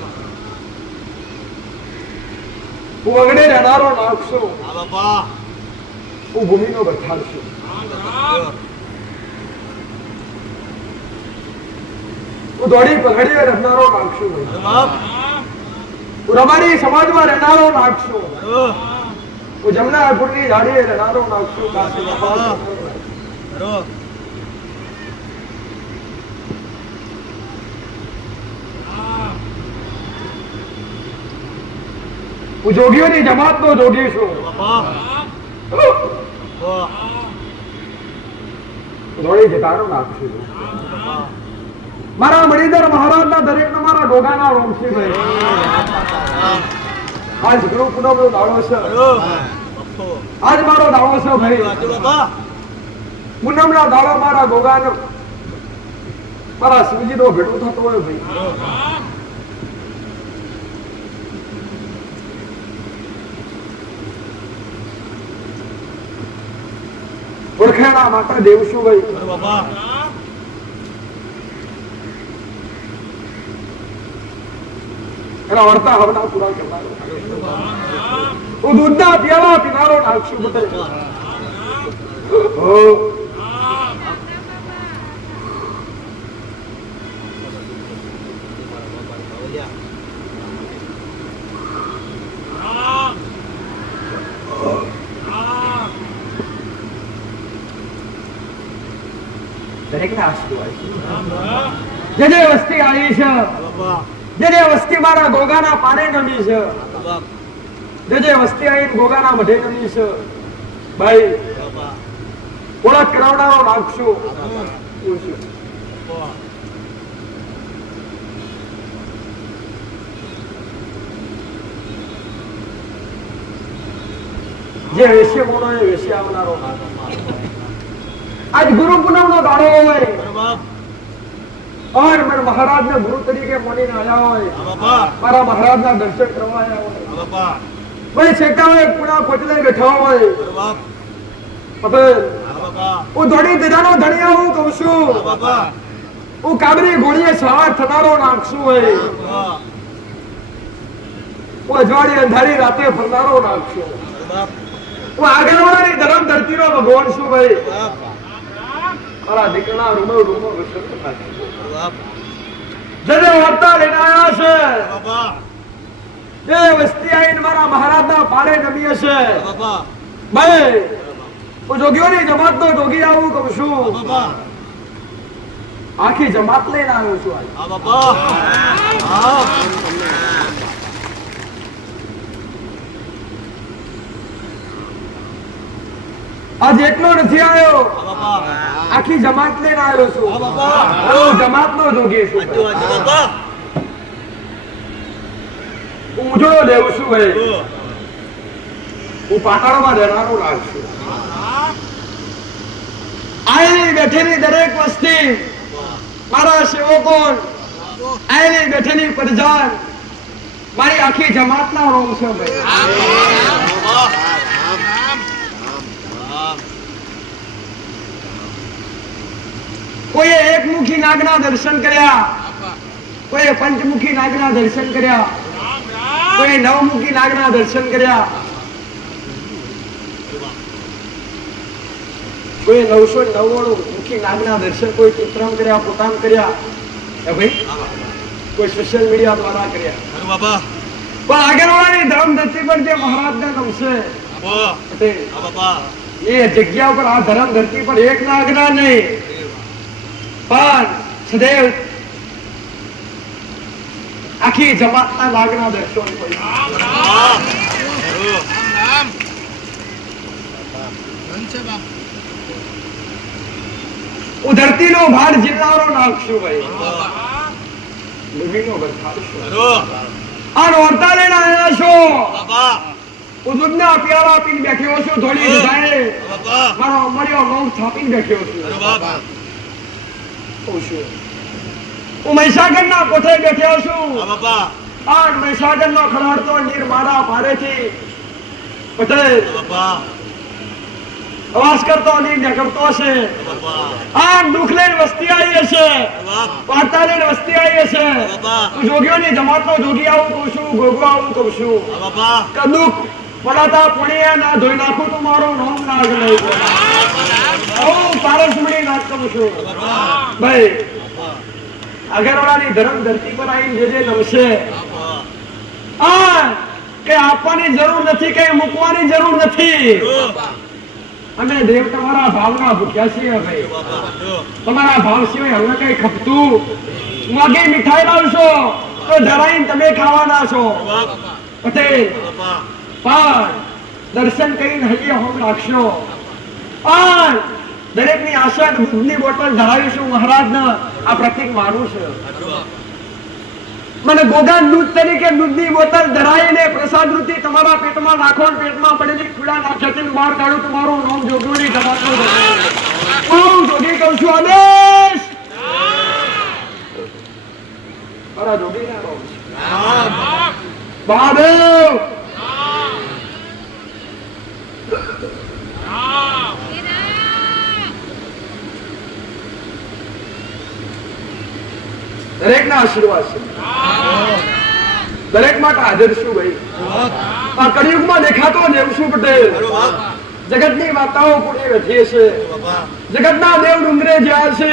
હું અગડે રહેનારો નાખશું, હું ભૂમિનો બચાડશું. હું દોડી પગડીએ રહેનારો નાખશું ભાઈ. હું રમાડી સમાજમાં રહેનારો નાખશું. હું જમનાપુરની ઝાડીએ રહેનારો નાખશું. હું જોગીઓની જમાતનો જોગી છું. દોડી જતારો નાખશું. મારા મણિધર મહારાજના દરેકના મારા ડોગાના રોમસી ભાઈ. આજ ગુરુ પૂનમનો દાડો છે. આજ મારો દાડો છે ભાઈ. પૂનમના દાડો મારા ગોગાનો મારા શિવજીનો ભેટો થતો હોય ભાઈ. ઓળખાણા માટે દેવશું ભાઈ. એના વર્તા હવના પૂરા કરવાનો. હું દૂધના પ્યાલા પીનારો નાખશું બધા. દરેકના આશીર્વાદ છે. જે વસ્તી આવી છે, જે વસ્તી મારા ગોગાના પાને નમી છે, જે વસ્તી આવી ગોગાના મઢે નમી છે ભાઈ. ઓળખ કરાવડાવો નાખશું. જે વેશ્ય બોલો એ વેશ્ય આવનારો. આજ ગુરુ પૂનમ નો દાડો હોય. और मेरे महाराज ने गुरु तरीके मानी आया હોય. મારા મહારાજ ના દર્શન કરવા આવ્યા હોય. ભાઈ છેટા હોય પુણા પટલે બેઠા હોય. પટેલ હું ધણી દીદાનો ધણિયા હું કહું છું. હું કાબરી ગોળીએ સવાર થનારો નાખશું હોય. હું અજવાળી અંધારી રાતે ફરનારો નાખશું. હું આગળવાળાની ધરમ ધરતીનો ભગવાન છું ભાઈ. મારા દીકરા રૂમો રૂમો વિસર્જન થાય. જે વાર્તા લઈને આવ્યા છે, જે વસ્તી આવીને મારા મહારાજના પાડે નમી હશે ભાઈ. હું જોગીઓની જમાતનો જોગી આવું કહું છું. આખી જમાત લઈને આવ્યો છું. આજ એકલો નથી આવ્યો, આખી જમાત લઈને આવ્યો છું. હું જમાતનો જોગી છું. હું ઉજળો લેવું છું ભાઈ. હું પાટણમાં રહેનારો લાગશું. આયેલી બેઠેલી દરેક વસ્તી મારા સેવકો, આયેલી બેઠેલી પ્રજા મારી આખી જમાતના રોમ છે ભાઈ. કોઈએ એકમુખી નાગના દર્શન કર્યા, કોઈએ પંચમુખી નાગના દર્શન કર્યા, કોઈએ નવમુખી નાગના દર્શન કર્યા, કોઈ 999 મુખી નાગના દર્શન કોઈ ચિત્રમ કર્યા, પોતામ કર્યા ભાઈ, કોઈ સોશિયલ મીડિયા દ્વારા કર્યા. પણ આગળવાળાની ધર્મ ધરતી પર જે મહારાજના નમશે એ જગ્યા ઉપર આ ધર્મ ધરતી પર એક નાગના નહીં પણ સદૈવ આખી જમાતના નાગના દર્શન હું ધરતીનો ભાર જિલ્લાનો નાખશું ભાઈ. ભૂમિનો બચાડશું. આ નોરતા લઈને આવ્યા છો. હું દૂધના પ્યાલા પીને બેઠ્યો છું. ધોળી જગાએ મારો અમરિયો મૌન થાપીને બેઠ્યો છું. હું મહીસાગરના કોઠે બેઠ્યો છું. આ મહીસાગરનો ખરાડતો નીર મારા ભારેથી પટેલ અવાજ કરતો નહીં નીકળતો છે. આ દુઃખ લઈને વસ્તી આવી હશે, વાર્તા લઈને વસ્તી આવી હશે. હું જોગીઓની જમાતનો જોગી આવું કહું છું, ગોગો આવું કહું છું કે દુઃખ પડાતા પુણ્ય ના ધોઈ નાખું તો મારું નામ ના નહીં. હું પારસમણી વાત કરું છું ભાઈ. આગળવાળાની ધર્મ ધરતી પર આવીને જે નમશે કે આપવાની જરૂર નથી, કે મૂકવાની જરૂર નથી. અને દેવ તમારા ભાવના ભૂખ્યા છીએ ભાઈ. તમારા ભાવ સિવાય હવે કઈ ખપતું માગી મીઠાઈ લાવશો તો ધરાઈને તમે ખાવાના છો પટેલ. પણ દર્શન કરીને હૈયે હોમ રાખશો. દરેક ની આશા દૂધની બોટલ ધરાવીશું મહારાજને. આ પ્રતિક મારું છે. મને ગોગાન દૂધ તરીકે દૂધની બોટલ ધરાવીને પ્રસાદ રૂપી તમારા પેટમાં નાખો, પેટમાં પડેલી ખુડા નાખ્યાથી બહાર કાઢો. તમારું નામ જોગીઓની જમાતનું હું જોગી કહું છું. આદેશ મારા જોગી મહાદેવ. દરેક ના આશીર્વાદ છે. દરેક માટે હાજર છું ભાઈ. આ કળિયુગમાં દેખાતો દેવશું પટેલ. જગતની માતાઓ પુણ્ય વેઠી છે. જગતના દેવ ડુંગરે જ્યાં છે.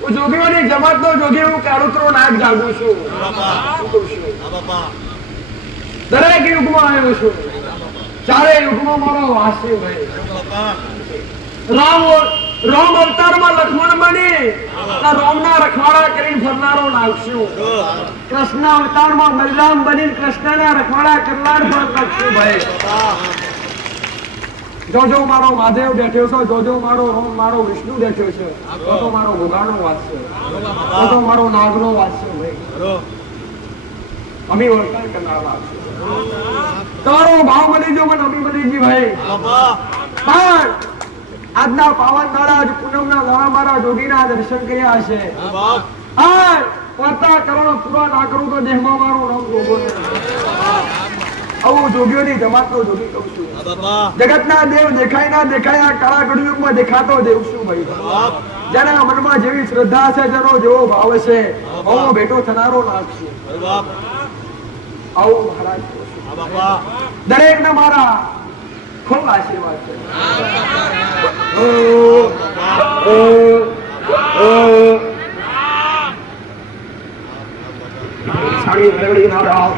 હું જોગીઓની જમાતનો જોગી, હું કાળુતરો નાગ જાગું છું. દરેક યુગમાં આવ્યો છું. ચારે યુગમાં મારો વાસ છે ભાઈ. રામ અવતારમાં લક્ષ્મણ બની રામના રખવાડા કરીને ફરનારો લાગશું. કૃષ્ણ અવતારમાં બલરામ બની કૃષ્ણના રખવાડા કરનાર પણ લાગશું ભાઈ. જોજો મારો મહાદેવ બેઠ્યો છે, જોજો મારો રામ, મારો વિષ્ણુ બેઠ્યો છે, તો મારો ભોગાનો વાસ છે, તો મારો નાગનો વાસ છે ભાઈ. અમી ઓળખાણ કરનાર લાગશું. તમારો ભાવ મળી જો મને અમી મળી ગઈ ભાઈ. પણ આજના પાવન દાડા, પૂનમના દાડા મારા જોગીના દર્શન કર્યા હશે. વાર્તા કરોડો પૂરા ના કરું તો દેહમાં મારું નામ જોગો. આવું જોગીઓની જમાતનો જોગી કહું છું. જગતના દેવ દેખાય ના દેખાય, આ કાળા કળિયુગમાં દેખાતો દેવ છું ભાઈ. જેના મનમાં જેવી શ્રદ્ધા છે, જેનો જેવો ભાવ છે, આવો ભેટો થનારો નાગ છું. આવું મહારાજ દરેક ને મારા ખૂબ આશીર્વાદ છે. સાડી મેળવી ના રાવ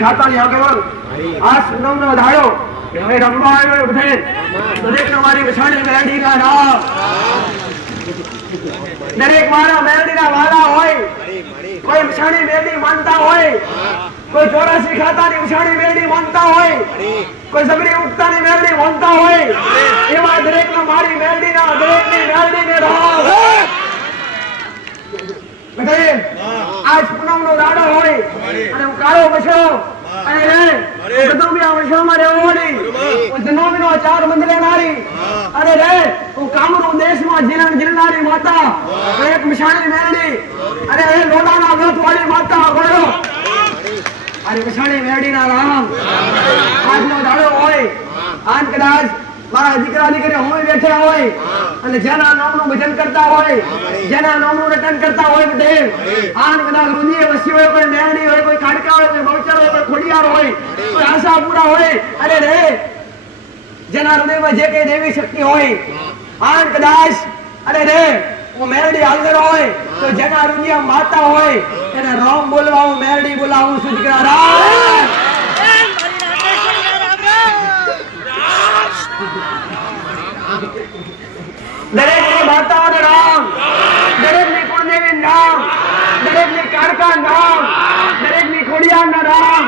ખાતા ની આગળ આ સુનમ નો ધાડો હવે રમવા આવ્યો બધે. દરેક તમારી વિછાણી મેરડી ના નામ, દરેક મારા મેરડી ના વાલા હોય. કોઈ વિછાણી મેરડી માનતા હોય, કોઈ 84 ખાતાની વિછાણી મેરડી માનતા હોય, કોઈ સબરી ઉગતાની મેરડી માનતા હોય. એવા દરેક ના મારી મેરડી ના દરેક ની મેરડી ને રામ બધે. આજ પૂનમ નો દાડો હોય અને હું કાળો બછડો અને બધું બી આ વર્ષોમાં રહેવો નહીં. જન્મનો 4 મંદિરે નારી અરે રે હું કામરૂ દેશમાં જીરનારી માતા, એક મિશાણી મેરડી અરે એ લોડાના વ્રત વાળી માતા બોલો. અરે મિશાણી મેરડી ના રામ આજનો દાડો હોય. આન કદાચ મારા દીકરા દીકરી હોય બેઠા હોય અને જેના નામનું ભજન કરતા હોય, જેના નામનું રટન કરતા હોય બધે. આન કદાચ રુદીએ વસી હોય, કોઈ મેરડી હોય, કોઈ કાડકા હોય, કોઈ બહુચર હોય, કોઈ ખોડિયાર હોય, કોઈ આશાપુરા હોય. અરે રે જેના હૃદયમાં જે કઈ દેવી શક્તિ હોય, આન કદાચ અરે રે હું મેરડી હાજર હોય તો જેના હૃદય માતા હોય એને રામ બોલવા હું મેરડી બોલાવું છું. દીકરા રામ દરેક ની માતા રામ, દરેક ની કુળદેવી નામ, દરેક ની કાળકા નામ, દરેક ની ખોડિયાર ના રામ,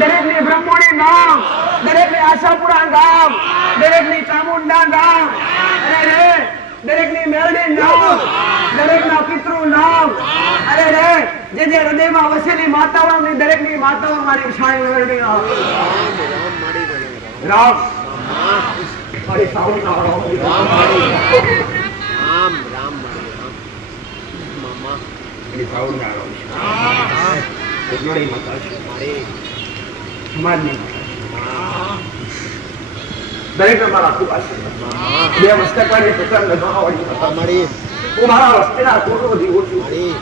દરેક ની બ્રહ્મોણી નામ, દરેક ની આશાપુરા નામ, દરેક ની ચામુંડા નામ, અરે રે દરેક ની મેરડી નામ, દરેક ના પિતૃ નામ. અરે રે જે હૃદયમાં વસેલી માતાઓ ની દરેક ની માતાઓ મારી વિશાળી મેરડી નામ રામ. મારી સાઉન્ડ ના એની ભાવના રહું છું ઉજળી માતા છે સમાજની માતા દરેક મારા ખૂબ આશીર્વાદ બે મસ્તકવાળી પ્રસંગ ગણવાળી માતા મળી હું મારા વસ્તીના કોટો જીવું છું મળી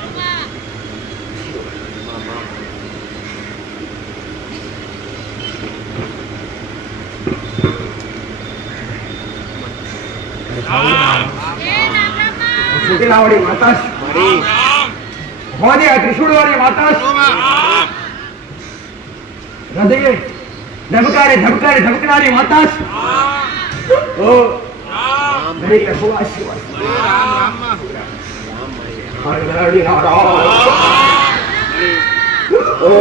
સુખીલાવાળી માતા છે મળી મોદી આ ત્રિશુળવાળી માતા છે હૃદય ધબકારે ધબકારે ધબકનારી માતા છે ઓ દરેક ખૂબ આશીર્વાદ રામ રામ હરહરી નારાયણ. ઓ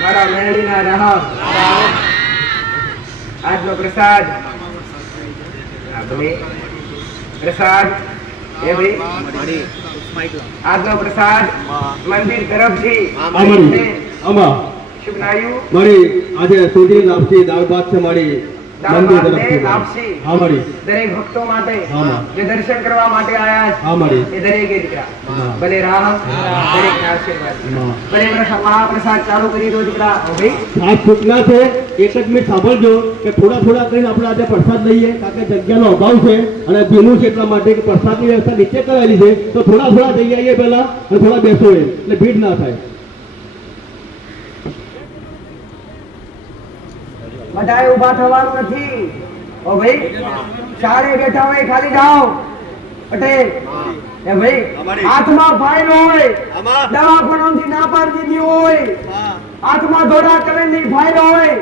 મારા મેળીના રામ આજનો પ્રસાદ આ ભાઈ પ્રસાદ એ ભાઈ મળી આજનો પ્રસાદ મંદિર તરફથી આમાં શુભનાયુ મારી આજે સુધી લાપસી દાળ ભાત છે મારી દાળ મંદિર ભાત ને તરફથી. લાપસી. હા મારી દરેક ભક્તો માટે હા. જે દર્શન કરવા માટે આયા હા મારી છે એ દરેકે દીકરા હા. ભલે રામ દરેક આશીર્વાદ હા. ભલે મહાપ્રસાદ ચાલુ કરી દો દીકરા ઓ ભાઈ સાત સૂચના છે એક જ મિનિટ સાંભળજો કે થોડા થોડા કરીને આપણે આજે પ્રસાદ લઈએ કારણ કે જગ્યાનો અભાવ છે અને ભીનું છે એટલા માટે કે પ્રસાદની વ્યવસ્થા નીચે કરાયેલી છે તો થોડા થોડા જઈ આવીએ પહેલા અને થોડા બેસો એટલે ભીડ ના થાય. બધાએ ઊભા થવાનું નથી ઓ ભાઈ ચારે બેઠા હોય ખાલી જાઓ પટેલ એ ભાઈ હાથમાં ફાઇલ હોય દવાખાનાથી ના પાડી દીધી હોય હાથમાં ધોળા કલરની ફાઇલ હોય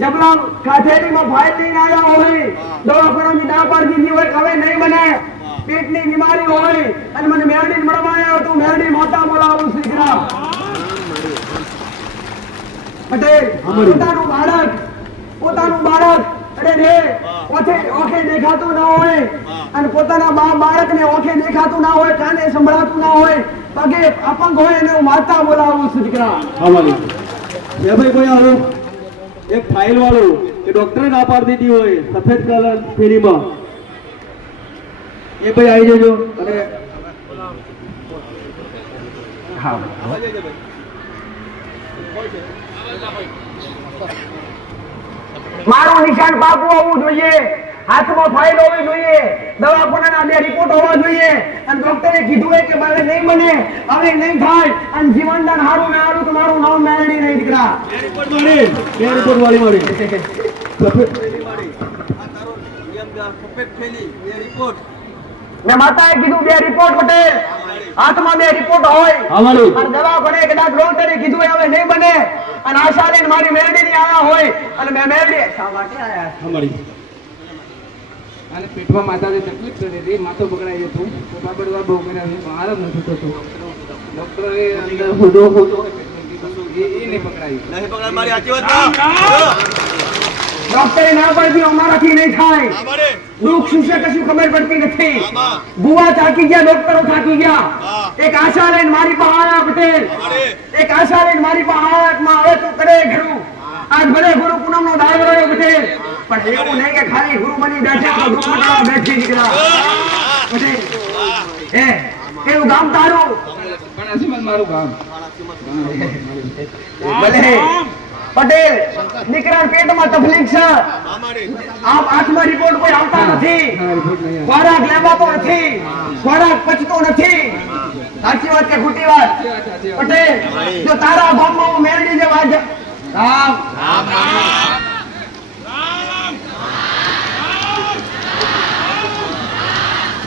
જબલા કાઠેરીમાં ફાઇલ લઈને આવ્યા હોય દવાખાનાથી ના પાડી દીધી હોય કે હવે નહીં બને પેટની બીમારી હોય અને મને મેરડી મળવા આવ્યો તો મેરડી માતા બોલાવું શ્રીરામ પટેલ પોતાનું બાળક અરે રે ઓખે દેખાતું ના હોય અને પોતાના બાળકને ઓખે દેખાતું ના હોય કાને સંભળાતું ના હોય પગે અપંગ હોય એને હું માતા બોલાવું છું દીકરા. હા મારી એ ભાઈ કોઈ આવું એક ફાઇલ વાળું કે ડોક્ટરે ના પાડી દીધી હોય સફેદ કલર થેલીમાં એ ભાઈ આવી જજો અને હા મારું નિશાન પાકું હોવું જોઈએ હાથમાં ફાઇલ હોવી જોઈએ દવાખાનાના 2 રિપોર્ટ હોવા જોઈએ અને ડોક્ટરે કીધું હોય કે હવે નહીં બને હવે નહીં થાય અને જીવનદાન હારું ના હારું તો મારું નામ મેળવી નહીં દીકરા બે રિપોર્ટ વાળી મારી મેં માતાએ કીધું 2 રિપોર્ટ પટેલ હાથમાં 2 રિપોર્ટ હોય હા મારી અને દવાખાને કદાચ ડોક્ટરે કીધું હોય હવે નહીં બને અને આશા લઈને મારી મેરડીની આયા હોય અને મેં મેરડી શા માટે આયા હા મારી અને પેટમાં માતાને તકલીફ થતી હતી માથું પકડાઈ જતું બાબડવા બહુ કર્યા આરામ નથી થતો ડોક્ટરે અંદર હોદો એ નહીં પકડાયું ડોક્ટરે ના પડતી અમારાથી નહીં થાય દુઃખ શું છે કશું ખબર પડતી નથી બુવા થાકી ગયા ડોક્ટરો થાકી ગયા એક આશા લઈને મારી પાસે આયા પટેલ એક આશા લઈને મારી પાસે આયા માં હવે તું કરે ઘરું આજ ભલે ગુરુ પૂનમનો દાયરો રહ્યો પટેલ પણ એવું નહીં કે ખાલી ગુરુ બની બેઠે તો દુઃખ મટાડવા બેઠી નીકળ્યા પટેલ એ કેવું ગામ તારું પણ મારું ગામ ભલે પટેલ દીકરા પેટમાં તકલીફ છે આમ આંખમાં રિપોર્ટ કોઈ આવતા નથી ખોરાક લેવાતો નથી ખોરાક પચતો નથી સાચી વાત કે ખોટી વાત પટેલ જો તારા ગામમાં હું મેરડી જે વાત રામ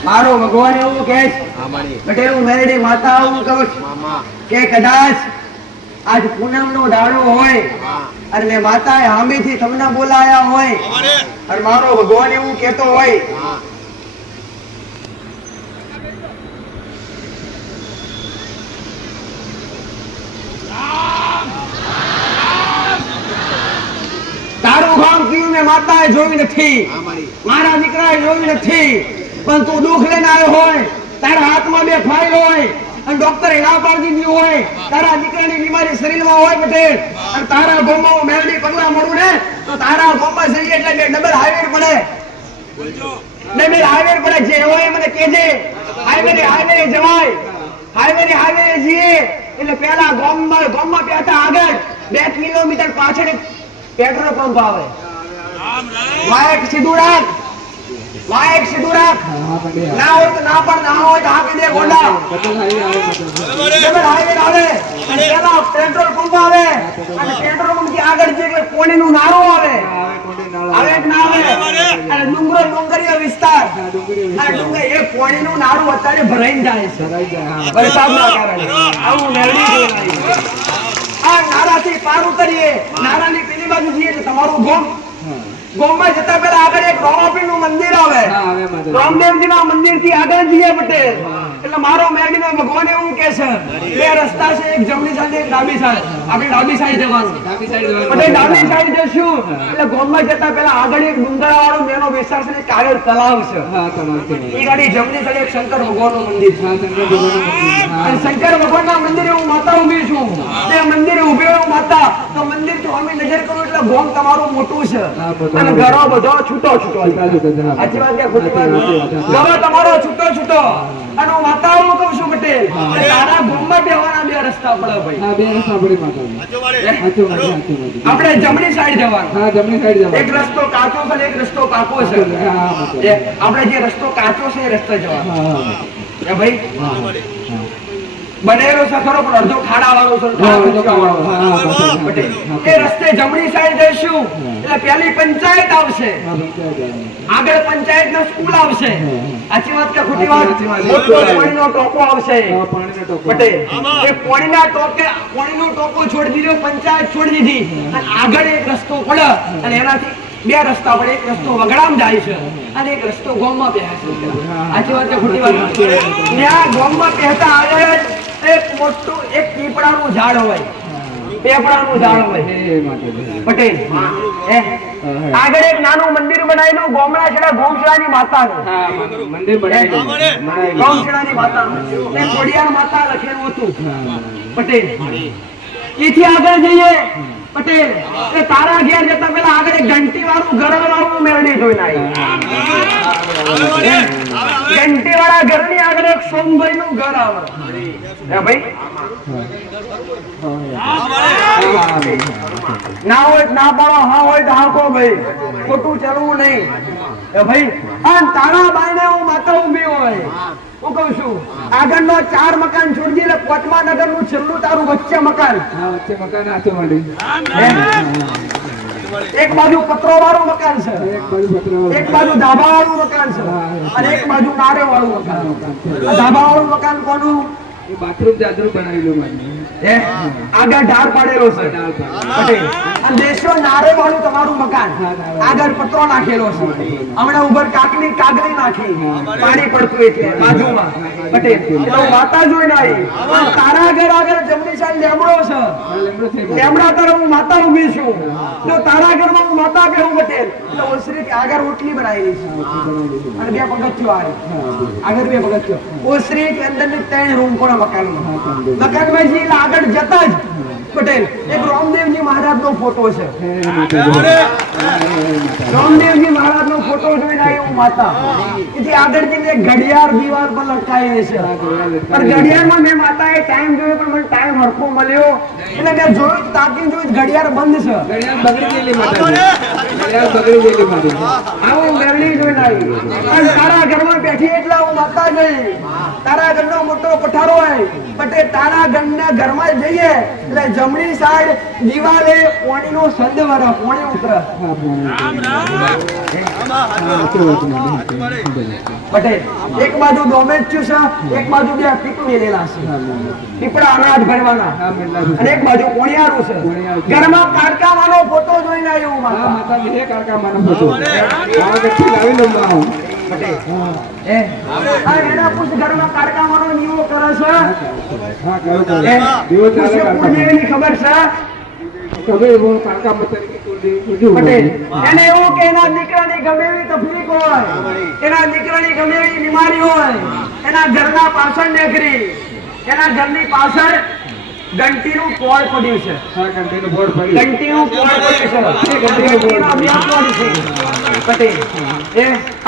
મારો ભગવાન એવું કહે છે પટેલ હું મેરડી માતા હું કહું છું કે કદાચ આજ પૂનમનો દાડો હોય અને મેં માતાએ હામેથી તમને બોલાયા હોય અને મારો ભગવાન એવું કહેતો હોય તારું ગામ કયું મેં માતાએ જોયું નથી મારા દીકરાએ જોયું નથી પણ તું દુઃખ લઈને આવ્યો હોય તારા હાથમાં 2 ફાઇલ હોય અને ડોક્ટરે ના પાડી દીધી હોય તારા દીકરાની બીમારી શરીરમાં હોય પટેલ અને તારા ગામમાં મેલડી પગલા મળું ને તો તારા ગામમાં જઈએ એટલે કે ડબલ હાઈવે પડે ડબલ હાઈવે પડે જે હોય મને કહેજે હાઈવે જવાય હાઈવે જઈએ એટલે પેલા ગામમાં પેટા આગળ 2 કિલોમીટર પાછળ એક પેટ્રોલ પંપ આવે. વાયક સીધું રાખ. ના હોય તો ના પણ ના હોય તો આપી દે ગોંડા. ડબલ હાઈવે આવે અને પેલા પેટ્રોલ પંપ આવે અને પેટ્રોલ પંપ થી આગળ જઈએ એટલે પાણીનું નાળું આવે. આવે કે ના આવે? અને ડુંગરીય વિસ્તાર અને એ પાણીનું નાળું અત્યારે ભરાઈને જાય છે વરસાદના કારણે. આવું મેળવી જોઈ આ નાળાથી પાર ઉતરીએ, નાળાની પેલી બાજુ જઈએ તો તમારું ગામમાં જતા પહેલા આગળ એક રામાપીરનું મંદિર આવે. રામદેવજીના મંદિરથી આગળ જઈએ પટેલ એટલે મારો મેરડીનો ભગવાન એવું કહે છે બે રસ્તા છે, એક જમણી સાઈડ એક ડાબી સાઈડ. આપણે ડાબી સાઈડ જવાનું. પટેલ ડાબી સાઈડ જશું એટલે ગામમાં જતા પહેલા આગળ એક ડુંગરાવાળો મેનો વિસ્તાર છે, કાગળ તલાવ છે. એ ગાડી જમણી સાઈડ એક શંકર ભગવાનનું મંદિર છે. અને શંકર ભગવાનના મંદિરે હું માતા ઊભી છું. તે મંદિરે ઊભી હું માતા તો મંદિર થી અમે નજર કરું એટલે ગામ તમારું મોટું છે અને ઘરો બધો છૂટો સાચી વાત કે ખોટી વાત? ઘરો તમારો છૂટો અને હું માતા હું કહું છું પટેલ તારા ગામમાં બેવાના બે રસ્તા પડે ભાઈ. આપણે જમણી સાઈડ જવાનું. એક રસ્તો કાચો છે એક રસ્તો પાકો છે. આપણે જે રસ્તો કાચો છે એ રસ્તે જવાનું ભાઈ. બનેલો છે ખરો પણ અડધો ખાડા વાળો છે. એ રસ્તે જમણી સાઈડ જઈશું એટલે પેલી પંચાયત આવશે, આગળ પંચાયત ના સ્કૂલ આવશે. સાચી વાત કે ખોટી વાત? મોટો પાણીનો ટોકો આવશે પટેલ. એ પાણીનો ટોકો છોડી દીધો, પંચાયત છોડી દીધી અને આગળ એક રસ્તો પડે અને એનાથી બે રસ્તા પડે. એક રસ્તો વગડામ જાય છે અને એક રસ્તો ગામમાં પહેરે છે. સાચી વાત કે ખોટી વાત? ત્યાં ગામમાં પહેરતા આગળ એક મોટું એક પીપળાનું ઝાડ હોય, પટેલ. આગળ એક નાનું મંદિર બનાવેલું ગોમડા છેડા ગોમશેડાની માતાનું ગોમશેડાની માતાનું ખોડિયાર માતા લખેલું હતું પટેલ. એથી આગળ જઈએ પટેલ એ તારા ઘેર જતા પેલા આગળ એક ઘંટી વાળું ગરમ વાળું મેળવી જોઈને આવી. ઘંટી વાળા ઘરની આગળ એક સોમભાઈ નું ઘર આવે ભાઈ. ના હોય ના પાડો, હા હોય તો હાકો ભાઈ, ખોટું ચાલવું નહીં ભાઈ. અને તારા બાઈ ને હું માતા ઊભી હોય હું કઉ છું આગળનો 4 મકાન છોડી એટલે 5મા નગર નું છેલ્લું તારું વચ્ચે મકાન. એક બાજુ પત્રો વાળું મકાન છે, એક બાજુ ધાબા વાળું મકાન છે અને એક બાજુ નારે વાળું મકાન. ધાબા વાળું મકાન કોનું? બાથરૂમ જાદરું બનાવેલું આગળ ઢાળ પાડેલો છે અને દેશો નારે વાળું તમારું મકાન, આગળ પત્રો નાખેલો છે. હમણાં ઉપર કાગળી નાખી પાણી પડતું એટલે બાજુમાં પટેલ. એટલે માતા જોઈને આવી. તારા ઘર આગળ જમણી સાઈડ લેમડો છે, લેમડા તરફ હું માતા ઊભી છું. તો તારા ઘરમાં હું માતા બેહું પટેલ. એટલે ઓસરી આગળ ઓટલી બનાવેલી છે અને 2 પગથિયો આવે આગળ 2 પગથિયો. ઓસરી અંદર 3 રૂમ કોના મકાનમાં જે આગળ જતા જ પટેલ એક રામદેવજી મહારાજ નો ફોટો છે. રામદેવજી મહારાજ નો ફોટો જોઈને આવી હું માતા. એથી આગળ જઈને ઘડિયાળ દીવાલ પર લટકાયેલી છે પણ ઘડિયાળમાં મેં માતાએ ટાઈમ જોયો પણ મને ટાઈમ હરખો મળ્યો એટલે મેં જોયું તાકી જોયું ઘડિયાળ બંધ છે. આવું મેળવી જોઈને આવી. અને તારા ઘરમાં બેઠી એટલે હું માતા ગઈ. તારા ઘરનો મોટો પઠારો હોય પટેલ. તારા ઘરમાં જઈએ એટલે જમણી સાઈડ દિવાલે પાણીનો સંદ વરા પાણી ઉતરે પટેલ. એક બાજુ ડોમેચ્યુ છે, એક બાજુ 2 પીપળ મેલેલા છે, પીપળા અનાજ ભરવાના અને એક બાજુ કોણિયારું છે. ઘરમાં કાડકામાંનો ફોટો જોઈને આવ્યો હું માતા. એના પૂછ ઘરમાં કાડકામાંનો નીવો કરે છે ખબર છે? એને એવું કે એના દીકરાની ગમે એવી તકલીફ હોય, એના દીકરાની ગમે એવી બીમારી હોય, એના ઘરના પાછળ નીકળી એના ઘરની પાછળ ઘંટીનું પોળ પડ્યું છે. ઘંટીનું પોળ પડ્યું છે પટેલ.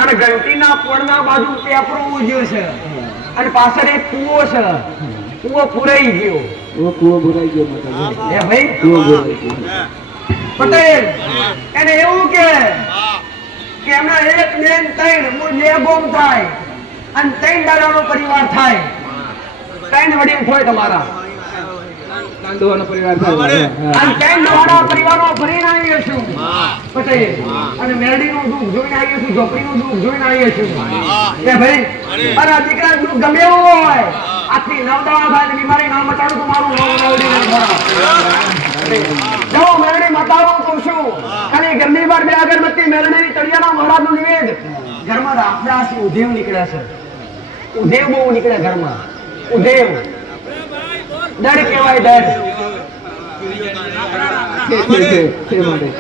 અને ઘંટીના પોળના બાજુ પેપરું ઉજ્યું છે અને પાછળ એક કૂવો છે, કૂવો પુરાઈ ગયો. કૂવો ભરાઈ ગયો માતાજી. એ ભાઈ કૂવો ભરાઈ ગયો. પટેલ એને એવું કે એમના એક બેન ત્રણ બે ગોમ થાય અને ત્રણ દાડાનો પરિવાર થાય, ત્રણ વડીલ હોય તમારા કાંદોવાનો પરિવાર થાય. અને ત્રણ દાડા પરિવારો ભરીને આવીએ છું પટેલ, અને મેરડીનું દુઃખ જોઈને આવીએ છું, ઝોપડીનું દુઃખ જોઈને આવીએ છું. એ ભાઈ અને આ દીકરા દુઃખ ગમે એવું હોય, આખી નવદવા થાય બીમારી ના મટાડું તો મારું નામ મેરડી નહીં ખરા. જો મેરડી મટાડું તો શું, ખાલી ઘરની બહાર બે અગરબત્તી મેરડી તળિયાના મહારાજનું નિવેદ. ઘરમાં રામદાસી ઉધેવ નીકળે છે, ઉધેવ બહુ નીકળે ઘરમાં. ઉધેવ ડર કહેવાય, ડર.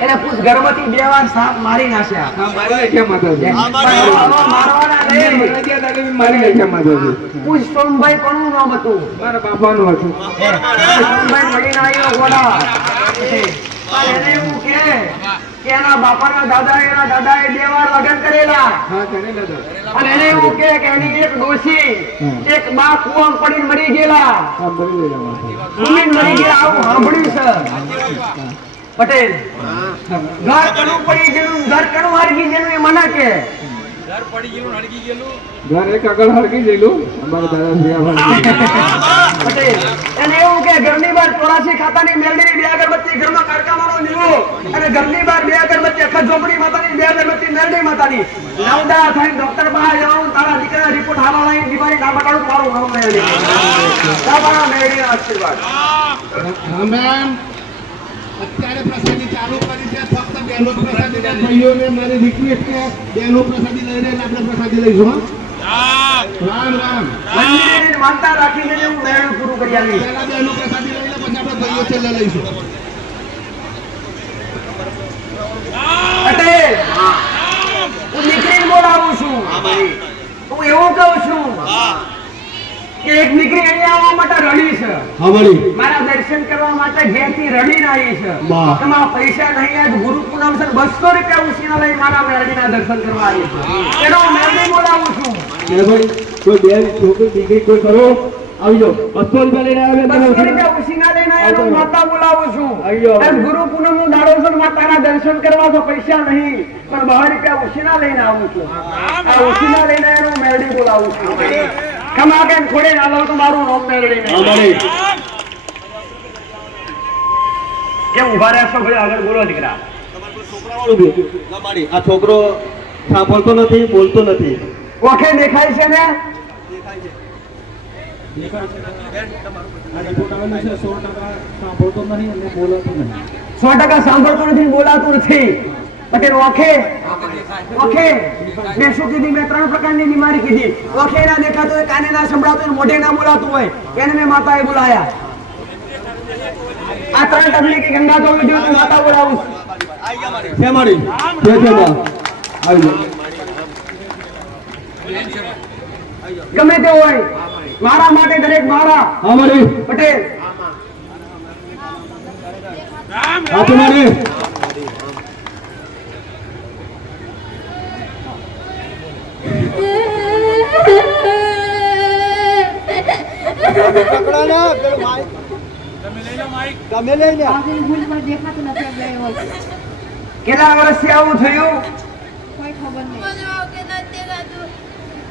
એને પૂછ ઘરમાંથી 2 વાર સાપ મારી નાખ્યા. મારવાના નહીં. પૂછ સોમભાઈ કોનું નામ હતું? મારા બાપાનું હતું. સોમભાઈ મળીને આવ્યો ઘોડા. એને એવું કે એના બાપાના દાદાએ 2 વાર લગ્ન કરેલા. હા, કરેલા હતા. અને એને એવું કે એની એક ડોશી એક બા કુવામાં પડીને મરી ગયેલા. મરી ગયા આવું સાંભળ્યું છે પટેલ. ઘર કણું પડી ગયેલું, ઘર કણું હરગી ગયેલું એ મને કે ઘર એક આગળ હરકી ગયેલું. અમારા દાદા પટેલ એને એવું કે ઘરની બહાર 84 ખાતાની મેલડીની 2 અગરબત્તી, ઘરમાં કારકામાનો દીવો, અને ઘરની બહાર 2 અગરબત્તી, અખત ઝોપડી માતાની 2 અગરબત્તી, મેલડી માતાની. નવદા થઈને ડોક્ટર પાસે જવાનું, તારા દીકરાના રિપોર્ટ હારા લઈને બીમારી ના મટાડું, મારું નામ મેલડી. તમારા મેલડીના આશીર્વાદ. અત્યારે પ્રસાદી ચાલુ કરી છે, ફક્ત બેનો પ્રસાદી ભાઈઓને મારી રિક્વેસ્ટ છે, બેનો પ્રસાદી લઈને આપણે પ્રસાદી લઈશું. રામ રામ. મંદિરની માનતા રાખીને હું મેળું પૂરું કરી આવીશ. પહેલા બેનો પ્રસાદી લઈને પછી આપણે ભાઈઓ છેલ્લે લઈશું. પટેલ હું દીકરીને બોલાવું છું. હું એવું કહું છું કે એક દીકરી અહીંયા આવવા માટે રડી છે, મારા દર્શન કરવા માટે ઘેરથી રડીને આવી છે. તમારા પૈસા નહીં, આજ ગુરુ પૂનમ છે, 200 રૂપિયા ઉછીના લઈ મારા મેરડીના દર્શન કરવા આવી છે. એનો હું મેરડી બોલાવું છું. કોઈ બેન છોકરી દીકરી કોઈ કરો આવી જાઓ. 200 રૂપિયા લઈને આવે 200 રૂપિયા ઉછીના લઈને આવ્યા, હું માતા બોલાવું છું. એમ ગુરુ પૂનમ નું દાડો છે, માતાના દર્શન કરવા તો પૈસા નહીં, પણ 200 રૂપિયા ઉછીના લઈને આવું છું. આ ઉછીના લઈને હું મેરડી બોલાવું છું. ખમા કેમ ખોડે ના લો તો મારું નામ મેળવી નહીં. કેમ ઉભા રહેશો ભાઈ? આગળ બોલો દીકરા. આ છોકરો સાંભળતો નથી, બોલતો નથી. ઓકે દેખાય છે ને? 100% સાંભળતો નથી, બોલાતું નથી. પટેલ ઓકે ઓકે મેં શું કીધી? મેં 3 પ્રકારની બીમારી કીધી. ઓકે ના દેખાતું હોય, કાને ના સંભળાતું હોય, મોઢે ના બોલાતું હોય, એને મેં માતાએ બોલાયા. આ 3 તકલીફ ગંગા તો જો માતા બોલાવું. ગમે તે હોય, મારા માટે દરેક મારા. પટેલ કેટલા વર્ષથી આવું થયું?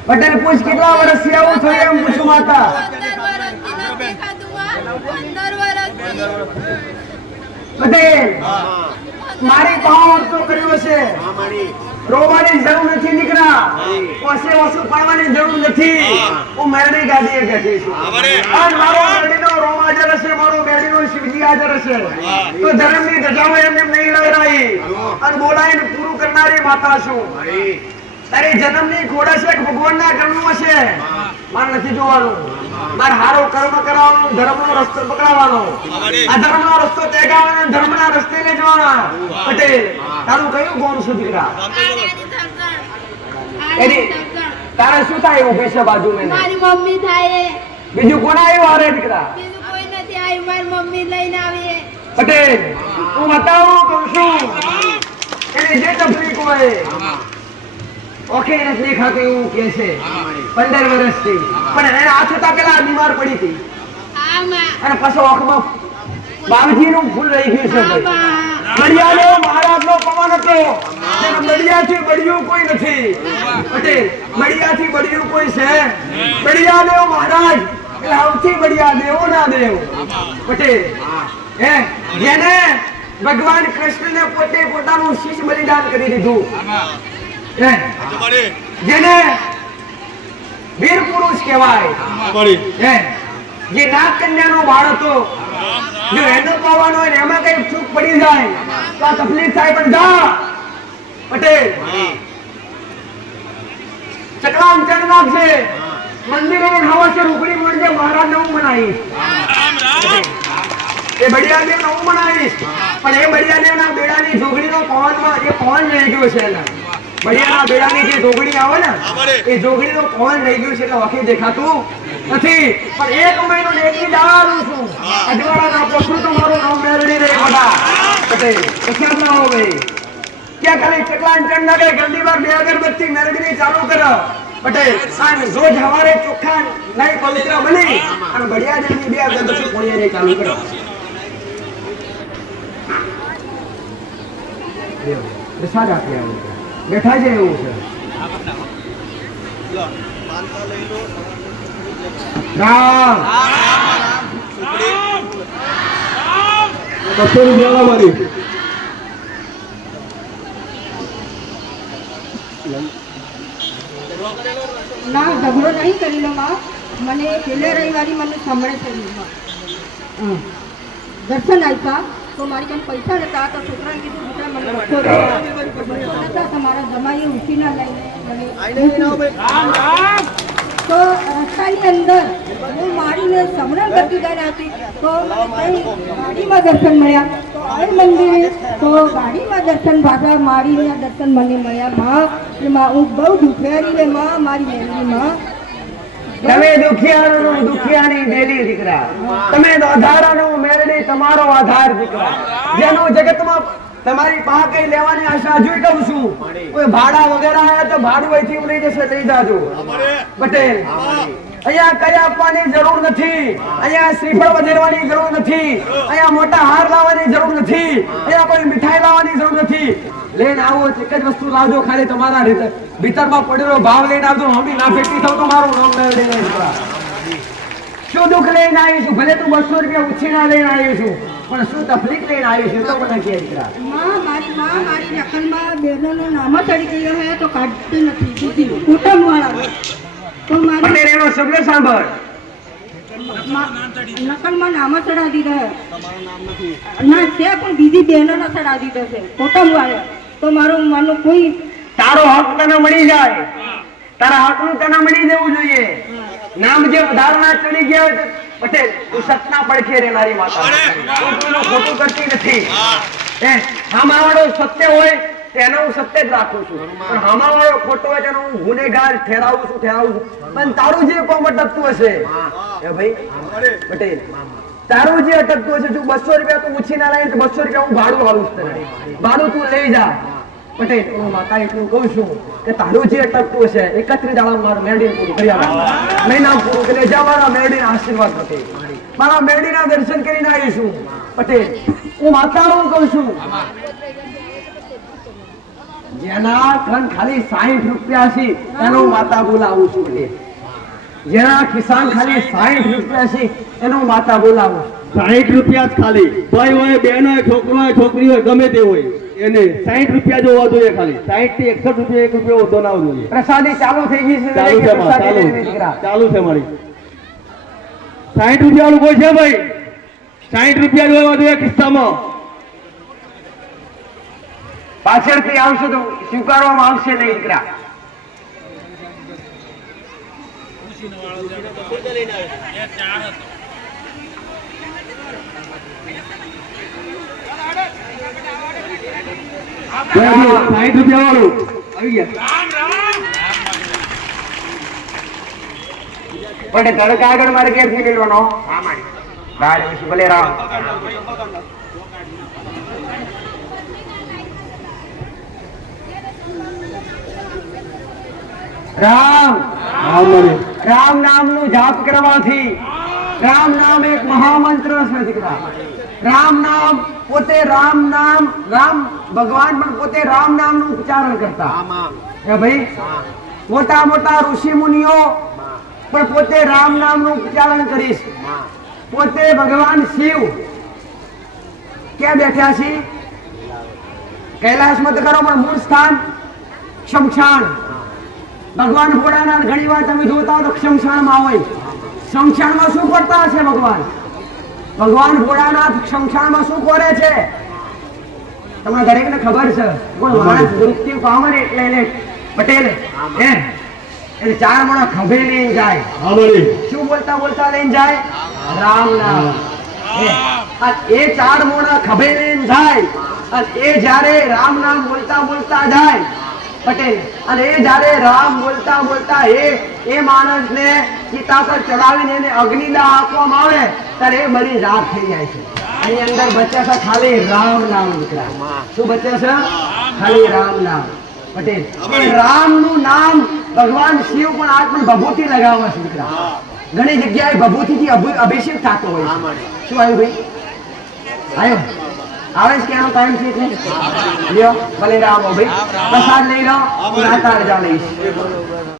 પટેલ પૂછ કેટલા વર્ષથી આવું થયું એમ પૂછું માતા. પટેલ મારી પાવર તો કર્યું છે, રોવાની જરૂર નથી દીકરા, ઓછે ઓછું પાડવાની જરૂર નથી. હું મેરડી ગાદીએ બેઠી છું અને મારો મેરડીનો રોમ હાજર હશે, મારો મેરડીનો શિવજી હાજર હશે. તો ધર્મની ધજાઓ એમને નહીં લહેરાઈ અને બોલાવીને પૂરું કરનારી માતા છું. તારી જન્મની ખોડ હશે કે ભગવાનના કર્મનું હશે, મારે નથી જોવાનું. મારે હારો કર્મ કરાવવાનો, ધર્મનો રસ્તો પકડાવવાનો, અધર્મનો રસ્તો ત્યાગવાનો, ધર્મના રસ્તે લઈ જવાના. પટેલ તારું કયું ગોમ છું દીકરા? એની તારે શું થાય એવું પૈસે બાજુ મેં? મારી મમ્મી થાય. બીજું કોણ આવ્યું હારે દીકરા? બીજું કોઈ નથી આવ્યું, મારી મમ્મી લઈને આવી. પટેલ હું બતાવું કહું છું, એની જે તકલીફ હોય ઓકે નથી દેખાતું એવું કે છે 15 વર્ષથી, પણ એને આ થતા પેલા બીમાર પડી હતી અને પછી ઓખમાં બાવજીનું ફૂલ રહી ગયું છે ભાઈ. બળિયાનો મહારાજનો પવન હતો, જેને બળિયાથી બળિયું કોઈ નથી પટેલ, બળિયાથી બળિયું કોઈ છે? બળિયા દેવ મહારાજ એટલે સૌથી બળિયા દેવોના દેવ પટેલ, હે જેને ભગવાન કૃષ્ણને પોતે પોતાનું શીશ બલિદાન કરી દીધું, હે જેને વીર પુરુષ કહેવાય, હે જે નાગ કન્યાનો બાળ હતો, જો એનો પાવાનો હોય ને એમાં કઈ ચૂક પડી જાય તો આ તકલીફ થાય, પણ જા પટેલ ચકલામ ચણ નાખશે મંદિરે નવસે રૂપડી મળજે, મહારાજ ને હું બનાવીશ, એ બળિયાદેવ ને હું બનાવીશ, પણ એ બળિયાદેવ ના બેડાની જોગણીનો પવનમાં જે પવન રહી ગયો છે એના બળિયાના બેડાની જે જોગણી આવે ને એ જોગણીનો પવન રહી ગયું છે એટલે વખત દેખાતું નથી, પણ એક મહિનો ને એકની દાવાનું છું અજવાળાના પોસું તો મારું નામ મેળવી રહી બધા પટેલ. પછી આપણે આવો ભાઈ ક્યાં ખાલી ચકલાન ચણ નાખે ગંદી વાર 2 અગરબત્તી મેળવીને ચાલુ કરો પટેલ, અને રોજ સવારે ચોખ્ખા નહીં પવિત્ર બની અને બળિયાદેવની 2 અગરબત્તી પોળીને ચાલુ કરો. પ્રસાદ આપી આવે બેઠા છે એવું છે. રામ 200 રૂપિયા મારી ના ઝઘડો નહીં કરેલો માં, મને છેલ્લે રવિવારે મને સાંભળે છે દર્શન આપ્યા તો મારી કંઈ પૈસા નતા તો છોકરાને કીધું બેટા મને 200 નતા, તમારા જમાઈએ ઉઠીના લઈને તો રસ્તાની અંદર હું મારીને સમરણ કરતી ગઈ હતી તો મને કઈ ગાડીમાં દર્શન મળ્યા, તો આ મંદિરે તો ગાડીમાં દર્શન ભાષા મારીને દર્શન મને મળ્યા માં. એમાં હું બહુ દુખિયારી ને માં મારી મેળવી માં. તમે દુખિયારો દુખિયાની દેલી દીકરા, તમે આધારાનો મેળવી તમારો આધાર દીકરા, જેનું જગતમાં તમારી પાસે કઈ લેવાની આશા જોઈ કહું છું, કોઈ ભાડા વગેરે આયા તો ભાડું અહીંથી લઈ જશે, લઈ જાજો પટેલ. અહીંયા કઈ આપવાની જરૂર નથી, અહીંયા શ્રીફળ વધેરવાની જરૂર નથી, અહીંયા મોટા હાર લાવવાની જરૂર નથી, અહીંયા કોઈ મીઠાઈ લાવવાની જરૂર નથી. લઈને આવો એક જ વસ્તુ લાવજો, ખાલી તમારા ભીતરમાં પડેલો ભાવ લઈને આવજો. હમી ના ફેંકી થઉં તો મારું નામ લઈને દીકરા. શું દુઃખ લઈને આવી છું? ભલે તું 200 રૂપિયા ઉછીના લઈને આવી છું, પણ શું તકલીફ લઈને આવી છું તો મને કહે દીકરા. મારી નકલમાં બહેનોનો નામ ચડી ગયો હે તો કાઢતી નથી દીદી કુટુંબવાળા તો મારી એનો શબ્દ સાંભળ, નકલમાં નામ ચડા દીધા ના છે પણ બીજી બહેનોનો ચડા દીધો છે કુટુંબવાળા, તો મારું માનો કોઈ તારો હક તને મળી જાય, તારા હકનું તને મળી જવું જોઈએ. નામ જે વધારણા ચડી ગયા હોય પટેલ, તું સતના પડખે રહેનારી માતા, તું કોઈનું ખોટું કરતી નથી. હામાવાળો સત્ય હોય તેનો હું સત્ય જ રાખું છું, પણ હામાવાળો ખોટો હોય તેનો હું ગુનેગાર ઠેરાવું છું. પણ તારું જે કોમ અટકતું હશે એ ભાઈ પટેલ, તારું જે અટકતું હશે, જો 200 રૂપિયા તું ઉછી ના લાવી તો 200 રૂપિયા હું ભાડું આવું છું તને, ભાડું તું લઈ જા પટેલ. હું માતા એટલું કહું છું કે તારું જે અટકતું હશે 31 દાડા મારું મેરડીને પૂરું કરી આવવાનું, મહિના પૂરું કરી જા. મારા મેરડીના આશીર્વાદ પટેલ, મારા મેરડીના દર્શન કરીને આવીશું પટેલ. હું માતાનું કહું છું, જેના કન ખાલી 60 રૂપિયા છે એનો માતા બોલાવું છું પટેલ. જેના ખિસ્સાન ખાલી 60 રૂપિયા છે એનો માતા બોલાવું. 60 રૂપિયા જ ખાલી, ભાઈ હોય બહેન હોય છોકરો હોય છોકરી હોય ગમે તે હોય એને 60 રૂપિયા જોવા જોઈએ ખાલી. 60 થી 61 રૂપિયા 1 રૂપિયા વધો ના જોઈએ. પ્રસાદી ચાલુ થઈ ગઈ છે, ચાલુ છે ચાલુ છે મારી. 60 રૂપિયા વાળું કોઈ છે ભાઈ? 60 રૂપિયા જોવા જોઈએ ખિસ્સામાં. પાછળથી આવશે તો સ્વીકારવામાં આવશે નહીં દીકરા. ₹60 વાળું આવી ગયા. પણ તડકા આગળ મારે ઘેર થી લેવાનો. ભલે રામ. રામ હા મળે રામ નામનું જાપ કરવાથી રામ નામ એક મહામંત્ર છે દીકરા. રામ નામ પોતે રામ ભગવાન પણ પોતે રામ નામનું ઉચ્ચારણ કરતા. હે ભાઈ, મોટા મોટા ઋષિ મુનિઓ પણ પોતે રામ નામનું ઉચ્ચારણ કરીશ. પોતે ભગવાન શિવ ક્યાં બેઠ્યા છે? કૈલાસમાં તો કરો, પણ મૂળ સ્થાન શમશાન. ભગવાન ભોળાનાથ ઘણી વાર તમે જોતા હો તો શમશાનમાં હોય. શમશાનમાં શું કરતા હશે ભગવાન? ભગવાન ભોળાનાથ શમશાનમાં શું કરે છે? તમને દરેકને ખબર છે. પણ માણસ મૃત્યુ પામે ને એટલે એને પટેલ એટલે 4 મણા ખભે લઈને જાય. હા મળે શું બોલતા બોલતા લઈને જાય? રામ નામ. એ 4 મોણા ખભે લઈને જાય અને એ જ્યારે રામ નામ બોલતા બોલતા જાય પટેલ, અને એ જ્યારે રામ બોલતા બોલતા એ માણસને ચિતા પર ચડાવીને એને અગ્નિદાહ આપવામાં આવે ત્યારે એ મરી રાખ થઈ જાય છે. એની અંદર બચે છે ખાલી રામ નામ દીકરા. શું બચે છે? ખાલી રામ નામ. પટેલ, રામનું નામ ભગવાન શિવ પણ આજ પણ ભભૂતિ લગાવે છે દીકરા. ઘણી જગ્યાએ ભભૂતિથી અભિષેક થતો હોય છે. શું આવ્યું ભાઈ? આવ્યો આવે છે? ક્યાંનો ટાઈમ છે એટલે લ્યો ભલે રામ હો ભાઈ, પ્રસાદ લઈ લો, નાતા રજા લઈશ.